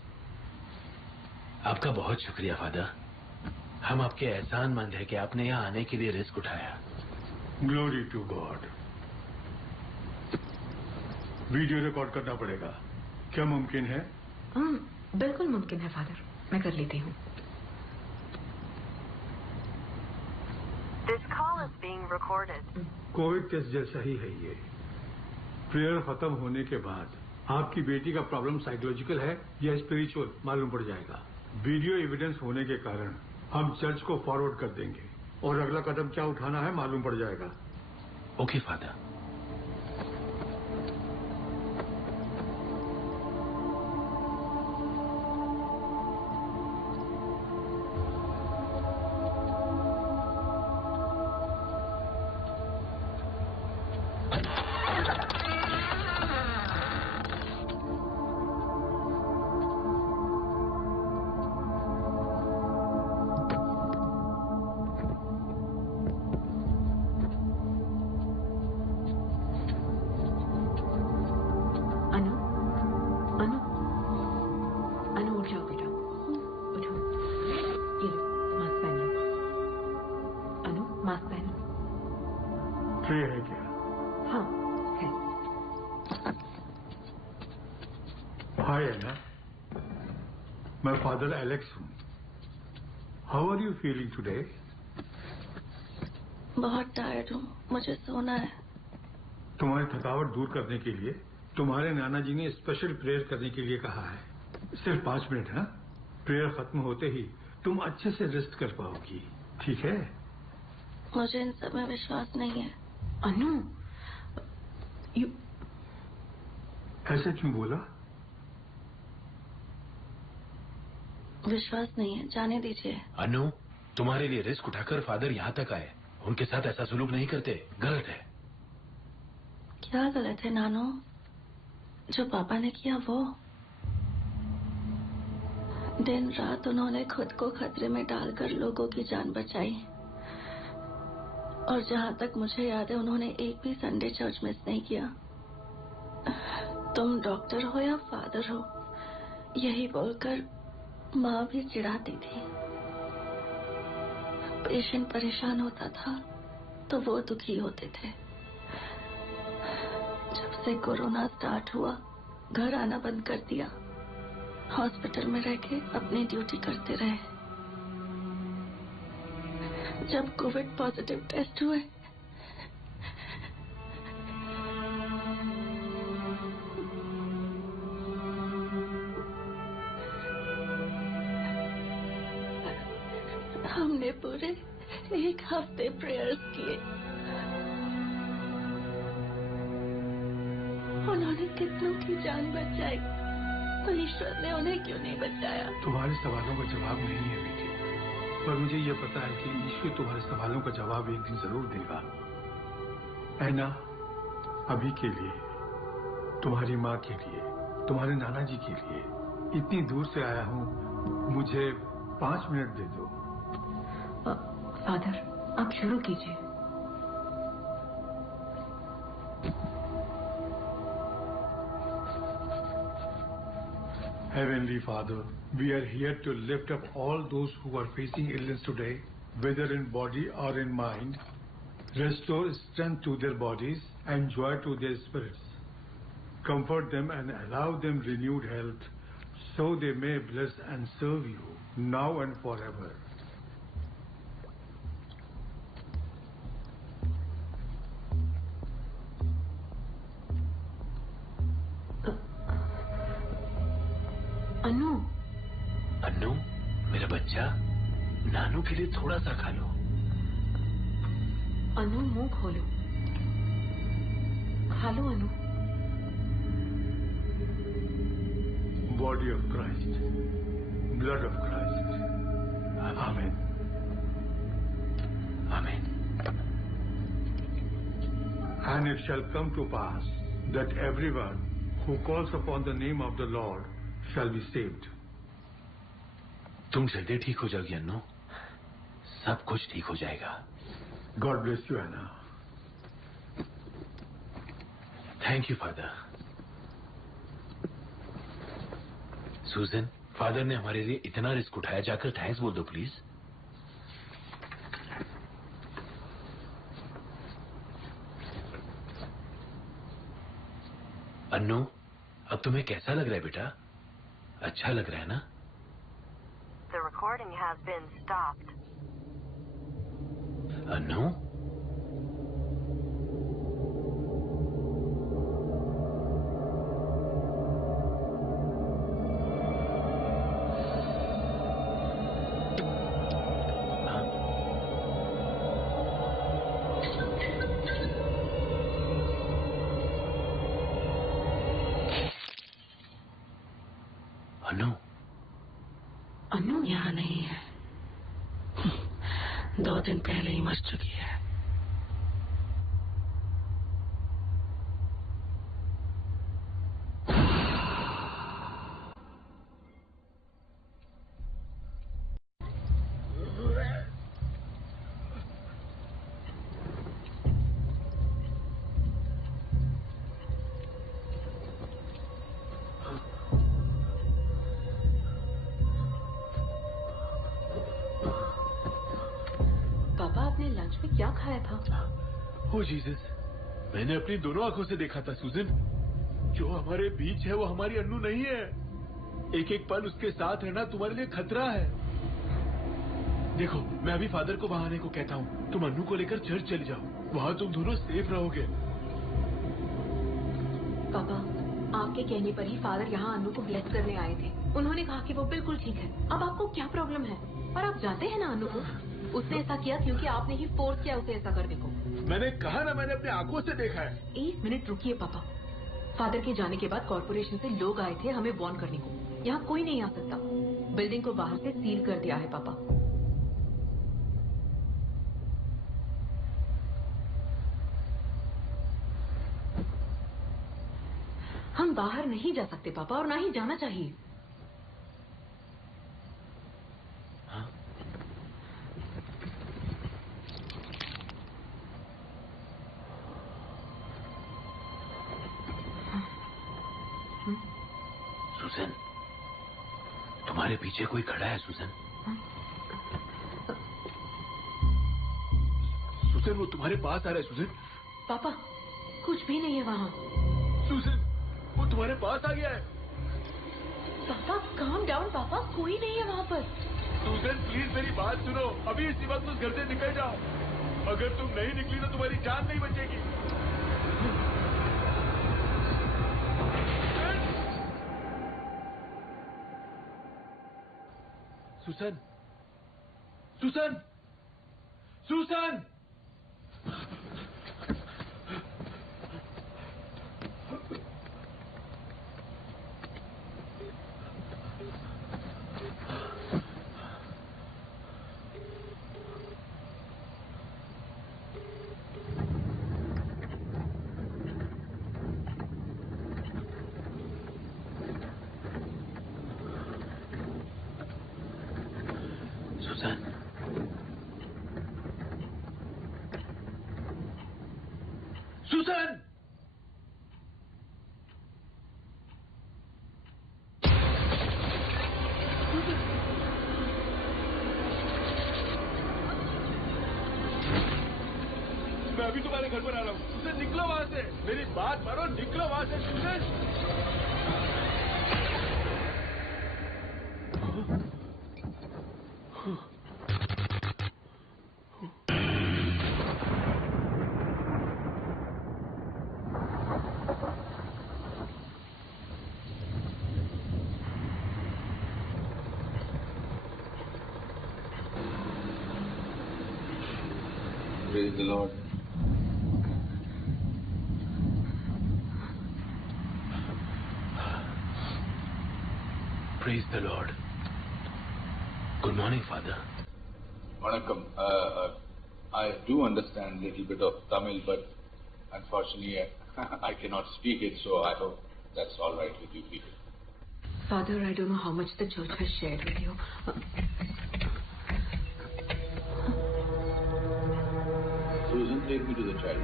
आपका बहुत शुक्रिया फादर। हम आपके एहसानमंद हैं कि आपने यहाँ आने के लिए रिस्क उठाया। Glory to God. Video record करना पड़ेगा, क्या मुमकिन है? बिल्कुल मुमकिन है फादर, मैं कर लेती हूँ। कोविड टेस्ट जैसा ही है ये। प्रेयर खत्म होने के बाद आपकी बेटी का प्रॉब्लम साइकोलॉजिकल है या स्पिरिचुअल मालूम पड़ जाएगा। वीडियो एविडेंस होने के कारण हम चर्च को फॉरवर्ड कर देंगे और अगला कदम क्या उठाना है मालूम पड़ जाएगा। Okay father. ट्रे है क्या? हाँ है। हाय एना, मैं फादर एलेक्स हूँ। How are you feeling today? बहुत टायर्ड हूँ, मुझे सोना है। तुम्हारी थकावट दूर करने के लिए तुम्हारे नाना जी ने स्पेशल प्रेयर करने के लिए कहा है। सिर्फ 5 मिनट है। प्रेयर खत्म होते ही तुम अच्छे से रेस्ट कर पाओगी, ठीक है? मुझे इन सब में विश्वास नहीं है। अनु, ऐसे क्यों बोला? विश्वास नहीं है, जाने दीजिए। अनु, तुम्हारे लिए रिस्क उठाकर फादर यहाँ तक आए। उनके साथ ऐसा सुलूक नहीं करते, गलत है। क्या गलत है नानो? जो पापा ने किया वो। दिन रात उन्होंने खुद को खतरे में डालकर लोगों की जान बचाई। और जहां तक मुझे याद है उन्होंने एक भी संडे चर्च मिस नहीं किया। तुम डॉक्टर हो या फादर हो, यही बोलकर माँ भी चिढ़ाती थी। पेशेंट परेशान होता था तो वो दुखी होते थे। जब से कोरोना स्टार्ट हुआ, घर आना बंद कर दिया। हॉस्पिटल में रह के अपनी ड्यूटी करते रहे। जब कोविड पॉजिटिव टेस्ट हुए, हमने पूरे 1 हफ्ते प्रेयर्स किए। उन्होंने कितनों की जान बचाई, तो ईश्वर ने उन्हें क्यों नहीं बचाया? तुम्हारे सवालों का जवाब नहीं है बेटी, पर मुझे यह पता है कि ईश्वर तुम्हारे सवालों का जवाब एक दिन जरूर देगा। ऐना, अभी के लिए, तुम्हारी माँ के लिए, तुम्हारे नाना जी के लिए इतनी दूर से आया हूँ, मुझे 5 मिनट दे दो। फादर, आप शुरू कीजिए। Heavenly Father, we are here to lift up all those who are facing illness today, whether in body or in mind. Restore strength to their bodies and joy to their spirits. Comfort them and allow them renewed health, so they may bless and serve you now and forever. अनु, अन्नू, मेरा बच्चा, नानू के लिए थोड़ा सा खा लो। अनु, मुंह खोलो, खा लो अनु। Body of Christ, blood of Christ. Amen. Amen. And it shall come to pass that everyone who calls upon the name of the Lord shall be saved. तुम जल्दी ठीक हो जाओगी अन्नू, सब कुछ ठीक हो जाएगा। God bless you, Anna. Thank you father. सूजन, फादर ने हमारे लिए इतना रिस्क उठाया, जाकर थैंक्स बोल दो प्लीज। अन्नू, अब तुम्हें कैसा लग रहा है बेटा? अच्छा लग रहा है ना? The recording has been stopped. Annu, Annu, अनु यहाँ नहीं है, 2 दिन पहले ही मर चुकी है। पापा, आपने लंच में क्या खाया था? ओ जीसस, मैंने अपनी दोनों आंखों से देखा था सूजन। जो हमारे बीच है वो हमारी अन्नू नहीं है। एक एक पल उसके साथ रहना तुम्हारे लिए खतरा है। देखो, मैं अभी फादर को वहां आने को कहता हूँ। तुम अन्नू को लेकर चर्च चली जाओ, वहां तुम दोनों सेफ रहोगे। पापा, आपके कहने पर ही फादर यहाँ अनु को ब्लेस करने आए थे। उन्होंने कहा कि वो बिल्कुल ठीक है। अब आपको क्या प्रॉब्लम है? और आप जानते हैं ना अनु को, उसने ऐसा किया क्योंकि आपने ही फोर्स किया उसे ऐसा करने को। मैंने कहा ना, मैंने अपनी आंखों से देखा है। 1 मिनट रुकिए पापा। फादर के जाने के बाद कॉर्पोरेशन से लोग आए थे हमें वार्न करने को। यहाँ कोई नहीं आ सकता। बिल्डिंग को बाहर से सील कर दिया है पापा। हम बाहर नहीं जा सकते पापा, और ना ही जाना चाहिए। सुजन, तुम्हारे पीछे कोई खड़ा है सुजन। सुजन, वो तुम्हारे पास आ रहा है सुजन। पापा, कुछ भी नहीं है वहाँ। सुजन, वो तुम्हारे पास आ गया है। पापा, काम डाउन पापा, कोई नहीं है वहाँ पर। सुजन, प्लीज मेरी बात सुनो। अभी इसी वक्त उस घर से निकल जाओ। अगर तुम नहीं निकली तो तुम्हारी जान नहीं बचेगी। सुसन, सुसन, सुसन! सुसन! मैं अभी तुम्हारे घर पर आ रहा हूँ। सुसन, निकलो वहां से। मेरी बात मानो, निकलो वहां से Susan. the Lord. Praise the Lord. Good morning, Father. Vanakkam. I do understand a little bit of Tamil, but unfortunately I cannot speak it, so I hope that's all right with you people. Father, I don't know how much the church has shared with you. Susan, take me to the child.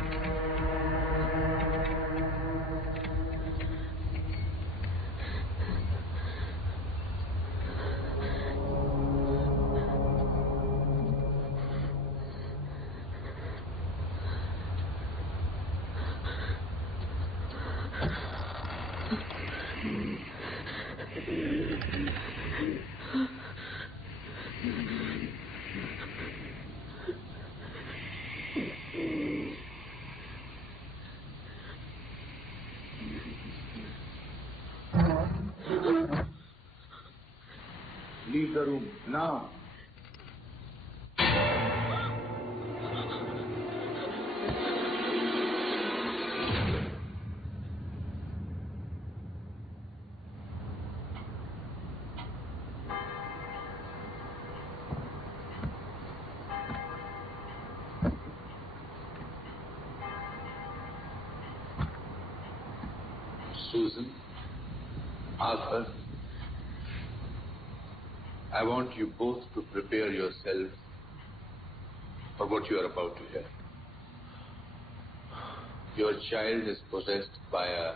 Leave the room now. Susan, Arthur, I want you both to prepare yourselves for what you are about to hear. Your child is possessed by a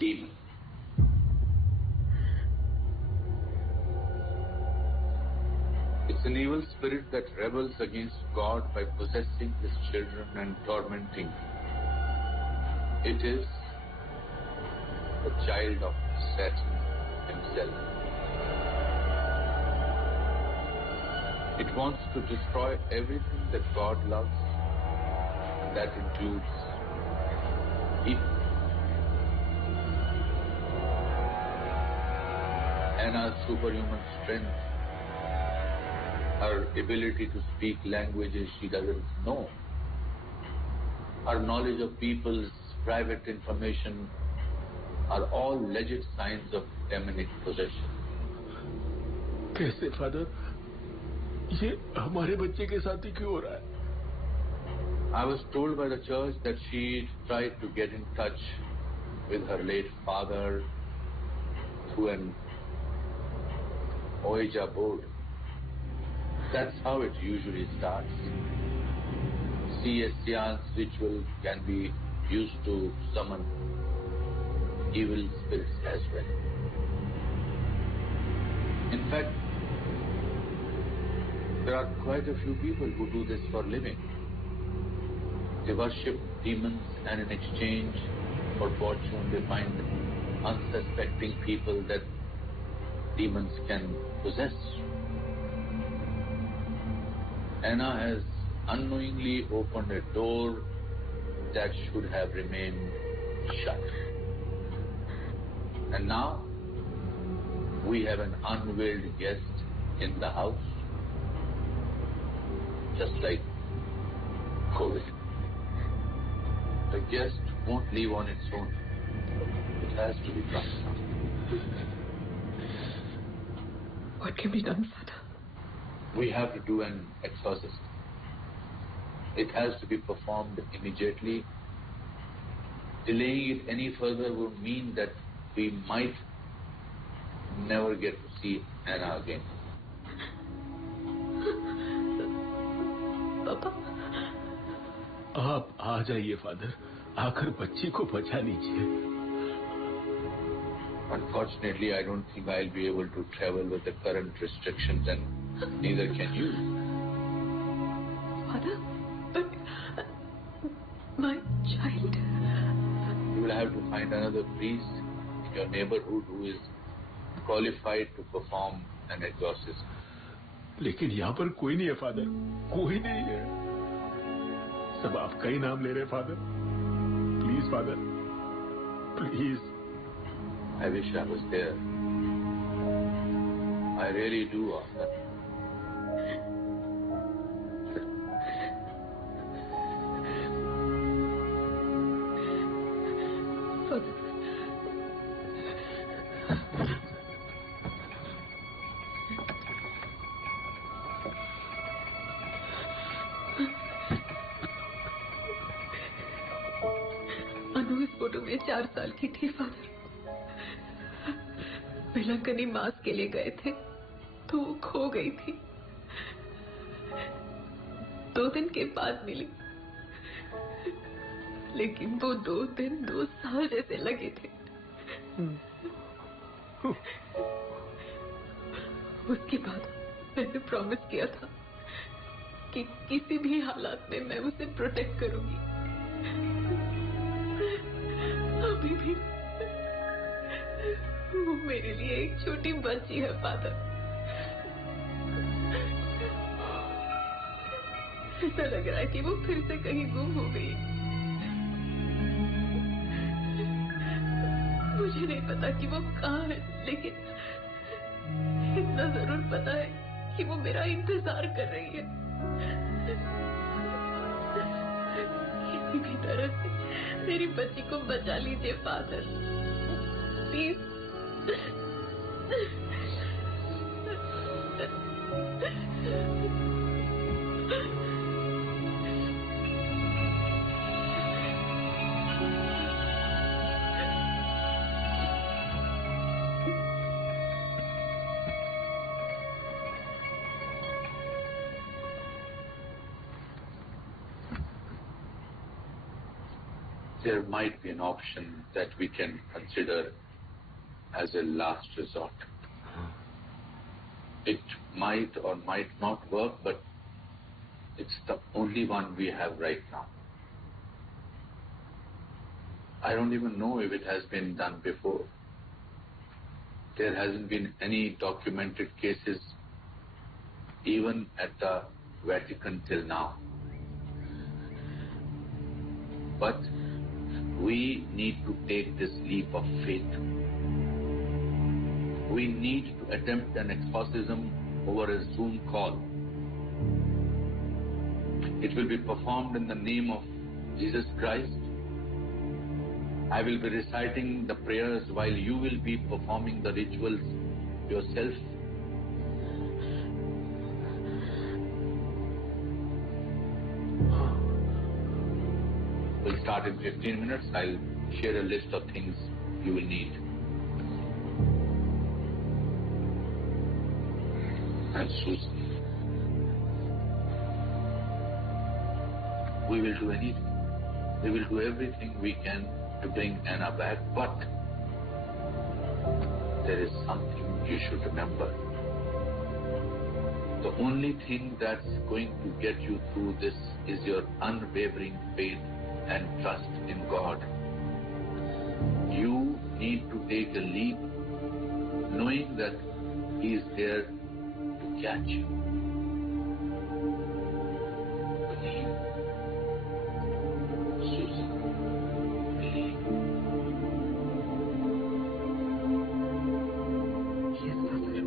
demon. It's an evil spirit that rebels against God by possessing his children and tormenting them. It is the child of Satan himself. It wants to destroy everything that God loves, and that includes people. Anna's superhuman strength, her ability to speak languages she doesn't know, her knowledge of people's private information are all legit signs of demonic possession. कैसे father? ये हमारे बच्चे के साथ ही क्यों हो रहा है? I was told by the church that she tried to get in touch with her late father through an Ouija board. That's how it usually starts. See, a seance ritual can be used to summon evil spirits as well. In fact, there are quite a few people who do this for a living. They worship demons, and in exchange for fortune they find unsuspecting people that demons can possess. Anna has unknowingly opened a door that should have remained shut. And now we have an unveiled guest in the house, just like COVID. The guest won't leave on its own. It has to be brought. What can be done, Father? We have to do an exorcism. It has to be performed immediately. Delaying it any further would mean that we might never get to see Anna again. पापा, आप आ जाइए father, आकर बच्ची को बचा लीजिए. Unfortunately, I don't think I'll be able to travel with the current restrictions, and neither can you. Father, but my child. You will have to find another priest in your neighborhood who is qualified to perform an exorcism. लेकिन यहाँ पर कोई नहीं है father, कोई नहीं है. सब आपका ही नाम ले रहे father. Please father, please. I wish I was there. I really do, Arthur. अनु इस फोटो में 4 साल की थी फादर। बेलंकनी मास के लिए गए थे तो वो खो गई थी। 2 दिन के बाद मिली, लेकिन वो 2 दिन 2 साल जैसे लगे थे। उसके बाद मैंने प्रॉमिस किया था कि किसी भी हालात में मैं उसे प्रोटेक्ट करूंगी। अभी भी वो मेरे लिए एक छोटी बच्ची है फादर। ऐसा लग रहा है कि वो फिर से कहीं गुम हो गई। मुझे नहीं पता कि वो कहाँ है, लेकिन इतना जरूर पता है कि वो मेरा इंतजार कर रही है। किसी भी तरह से मेरी बच्ची को बचा लीजिए father, please. There might be an option that we can consider as a last resort. It might or might not work, but it's the only one we have right now. I don't even know if it has been done before. There hasn't been any documented cases even at the Vatican till now. But we need to take this leap of faith. We need to attempt an exorcism over a Zoom call. It will be performed in the name of Jesus Christ. I will be reciting the prayers while you will be performing the rituals yourself. We'll start in 15 minutes. I'll share a list of things you will need. And Susan, we will do anything. We will do everything we can to bring Anna back, but there is something you should remember. The only thing that's going to get you through this is your unwavering faith and trust in God. You need to take a leap knowing that He is there to catch you. Believe. Susan, believe. Yes, Father.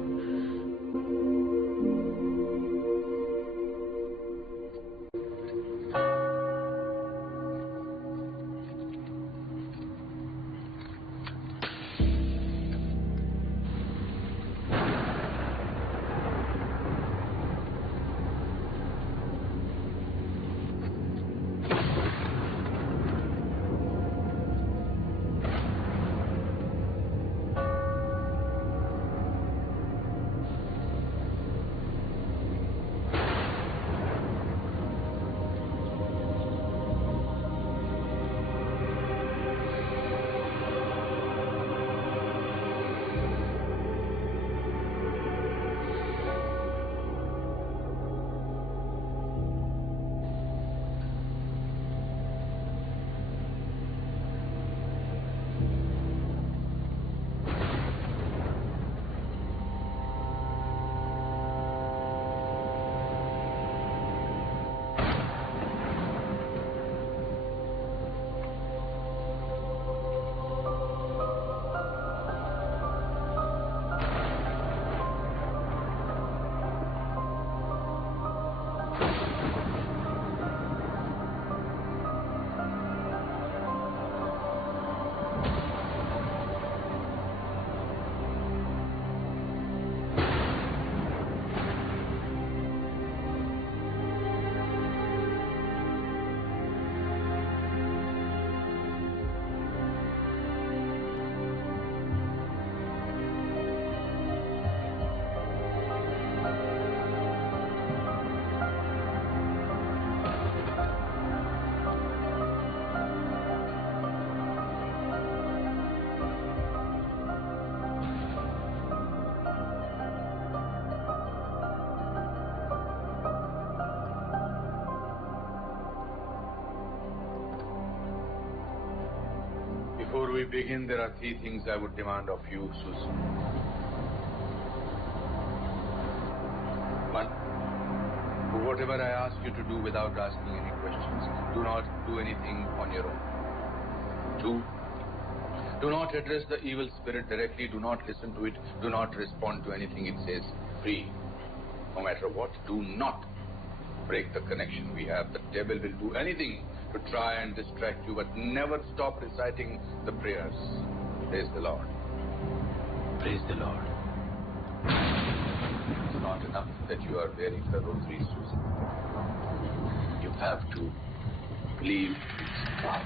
Before we begin, there are 3 things I would demand of you, Susan. 1. Do whatever I ask you to do without asking any questions. Do not do anything on your own. 2. Do not address the evil spirit directly. Do not listen to it. Do not respond to anything it says. 3. No matter what, do not break the connection we have. The devil will do anything to try and distract you, but never stop reciting the prayers. Praise the Lord. Praise the Lord. It's not enough that you are wearing the rosary, Susan. You have to believe in God.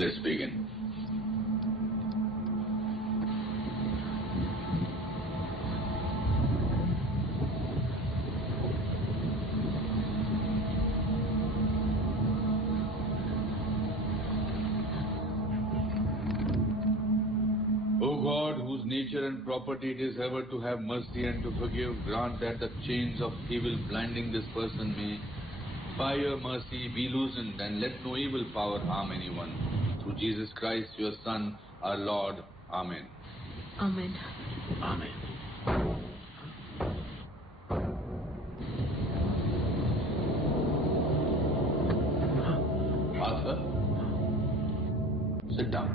Let's begin. O God, whose nature and property it is ever to have mercy and to forgive, grant that the chains of evil blinding this person may, by your mercy, be loosened, and let no evil power harm anyone. Through Jesus Christ, your Son, our Lord. Amen. Amen. Amen. Arthur, sit down.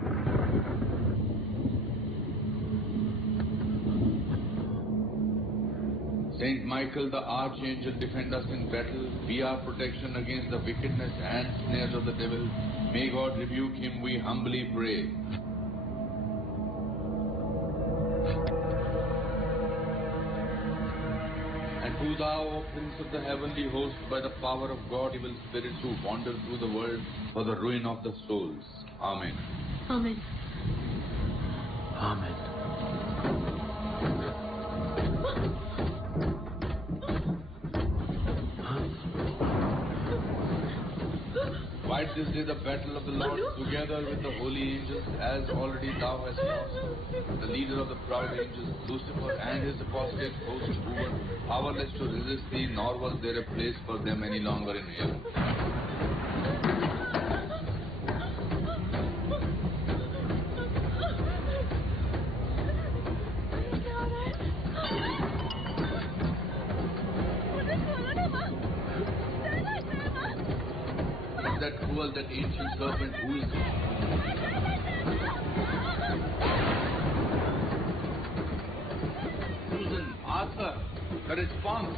Saint Michael, the Archangel, defend us in battle. Be our protection against the wickedness and snares of the devil. May God rebuke him, we humbly pray. And do thou, O Prince of the heavenly host, by the power of God, evil spirits who wander through the world for the ruin of the souls. Amen. Amen. Amen. Fight this day the battle of the Lord together with the holy angels, as already thou hast caused the leader of the proud angels, Lucifer, and his apostate host, who were powerless to resist thee, nor was there a place for them any longer in hell. That cruel, that ancient serpent, who is Susan, Arthur, the response.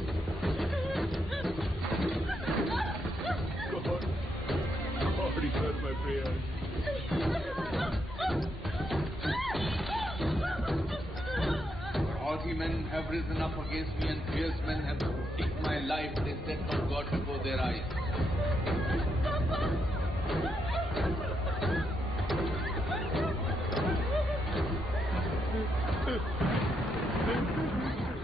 God, hear my prayers. Haughty men have risen up against me, and fierce men have taken my life. They set not God before their eyes.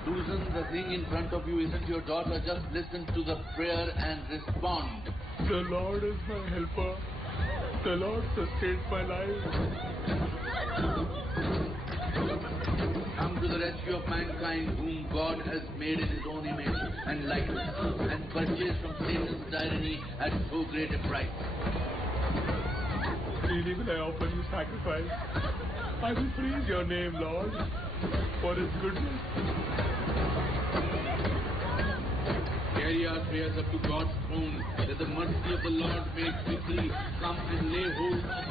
Susan, the thing in front of you isn't your daughter. Just listen to the prayer and respond. The Lord is my helper. The Lord sustains my life. Come to the rescue of mankind, whom God has made in his own image and likeness, and purchased from Satan's tyranny at so great a price. Freely will I offer you sacrifice. I will praise your name, Lord, for his goodness. Hear carry our prayers up to God's throne, that the mercy of the Lord may quickly come and lay hold of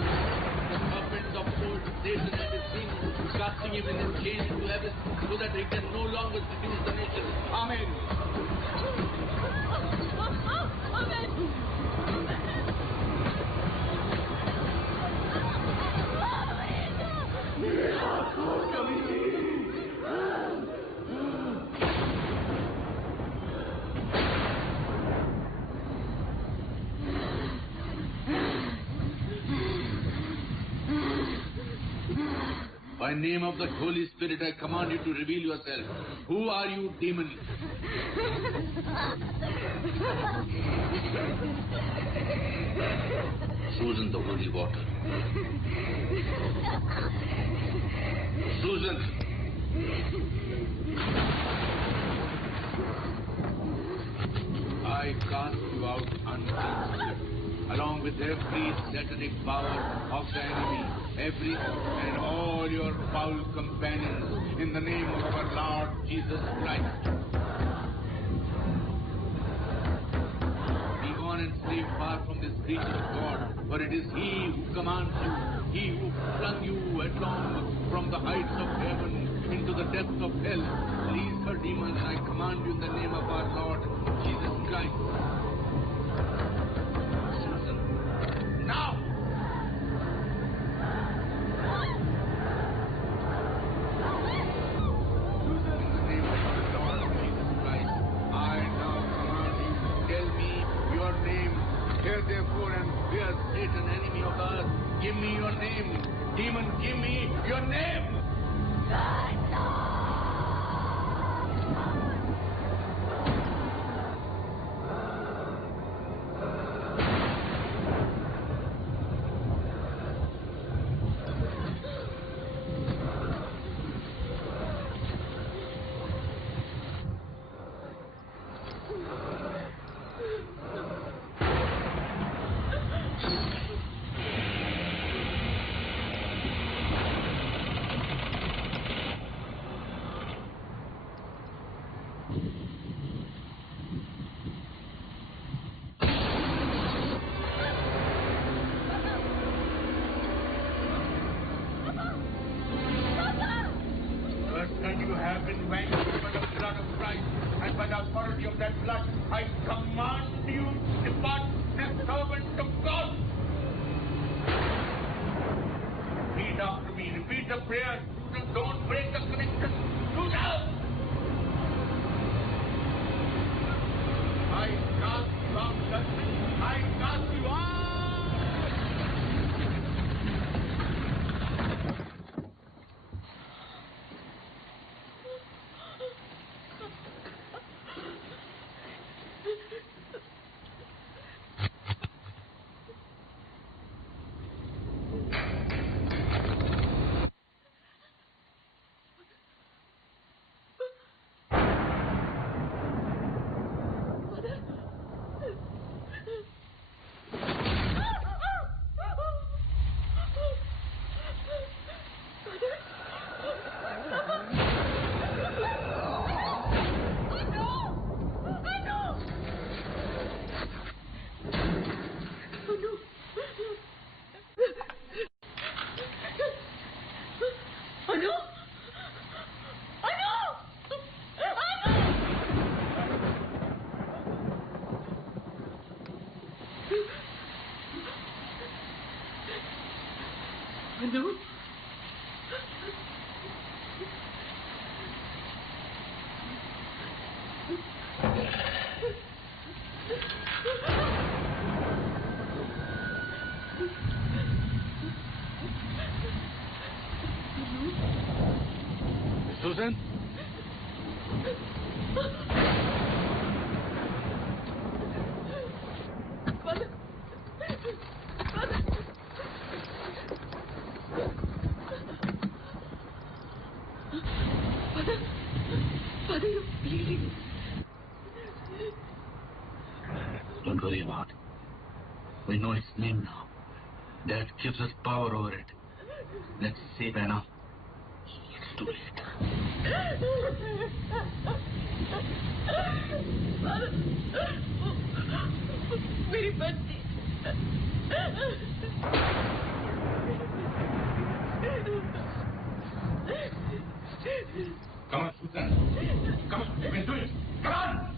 the serpent of old Satan and his demons, casting him in his chains into heaven, so that he can no longer seduce the nation. Amen. By name of the Holy Spirit, I command you to reveal yourself. Who are you, demon? Susan, the holy water. Susan! I cast you out unclean spirit, along with every satanic power of the enemy, every and all your foul companions, in the name of our Lord Jesus Christ. Be gone and stay far from this creature of God, for it is He who commands you, He who flung you headlong from the heights of heaven into the depths of hell. Please, her demons, I command you in the name of our Lord Jesus Christ. Susan, now! Susan, in the name of our Lord Jesus Christ, I now command you, tell me your name. Hear therefore and fear Satan, enemy of us. Give me your name. Demon, give me your name. You have been vanquished by the blood of Christ, and by the authority of that blood, I command you, depart, servant of God. Repeat after me, repeat the prayer. Don't break the connection. Do now. I cast you out, judgment. I cast you out. Anu? Susan? Father, you're bleeding. Don't worry about it. We know its name now. That gives us power over it. Let's save Anna. It's too late. Father. मेरी बच्ची। Come on, Susan. Come on, you can do it. Come on.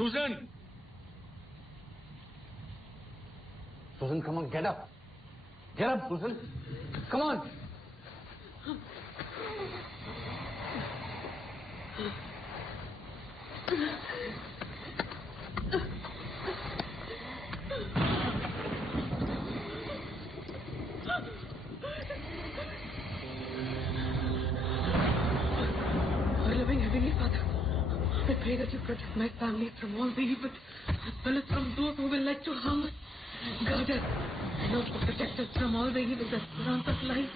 Susan! Susan, come on, get up. Get up, Susan. Come on. Our loving Heavenly Father, I pray that you protect my family from all the evil, as well as from those who will like to harm us. Guard us, and also protect us from all the evil that surrounds us life.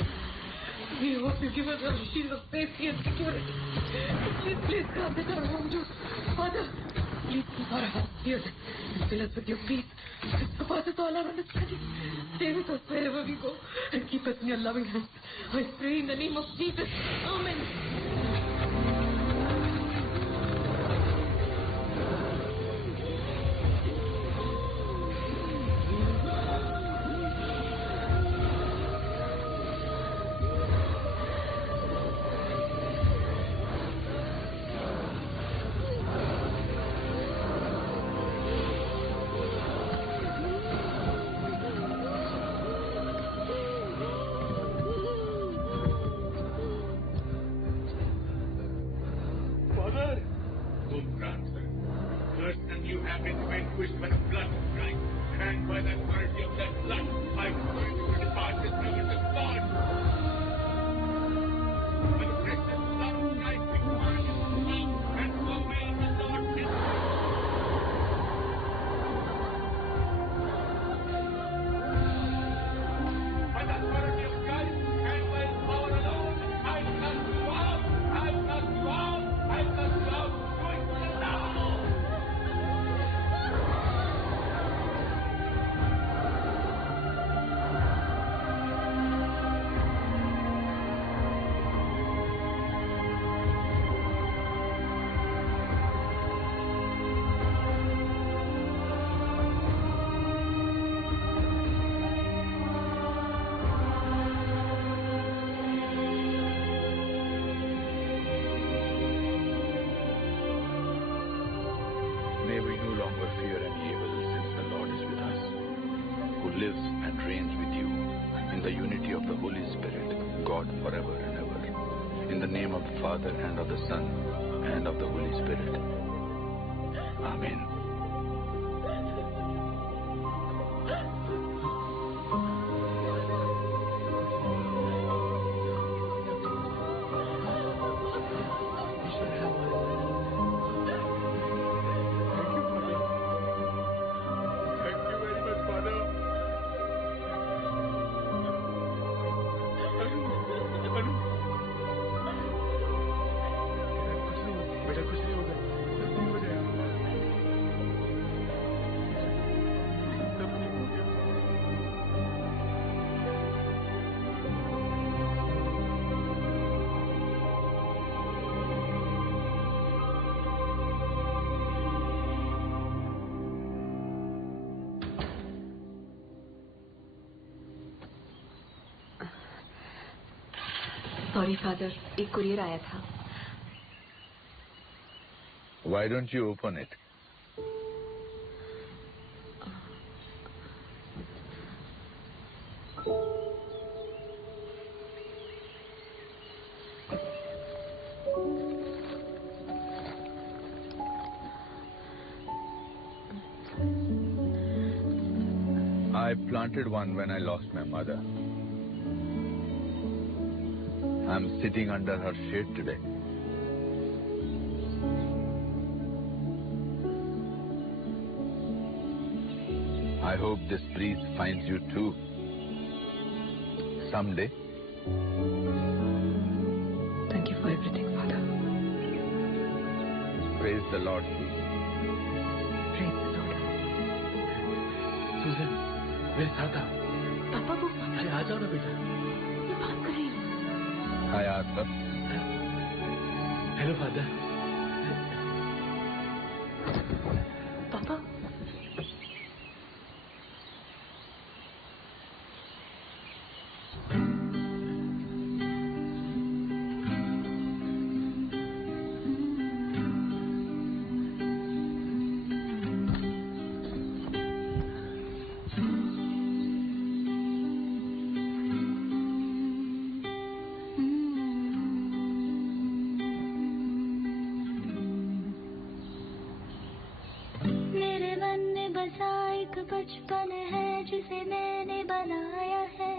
We hope you give us a shield of safety and security. Please guard us our home too. Father, please keep our hearts clear and fill us with your peace. Surpasses all our understanding. Stay with us wherever we go and keep us in your loving hands. I pray in the name of Jesus. Amen. By the authority of God and by the power lives and reigns with you in the unity of the Holy Spirit, God forever and ever. In the name of the Father and of the Son and of the Holy Spirit. Amen. Sorry father, एक courier आया था. Why don't you open it? I planted one when I lost my mother. I'm sitting under her shade today. I hope this breeze finds you too. Someday. Thank you for everything, Father. Praise the Lord. Praise the Lord. सुजन, मेरे साथ आओ. पापा को अरे आ जाओ ना बेटा. मैं बात कर रही हूँ. Hi, Arthur. Hello, Father. पापा. बचपन है जिसे मैंने बनाया है,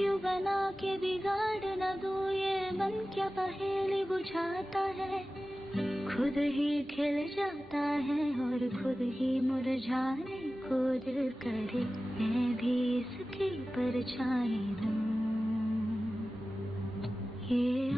यूं बना के बिगाड़ न दूं ये मन क्या पहेली बुझाता है. खुद ही खिल जाता है और खुद ही मुरझाने को दिल करे, मैं भी इसकी परछाई हूँ. ये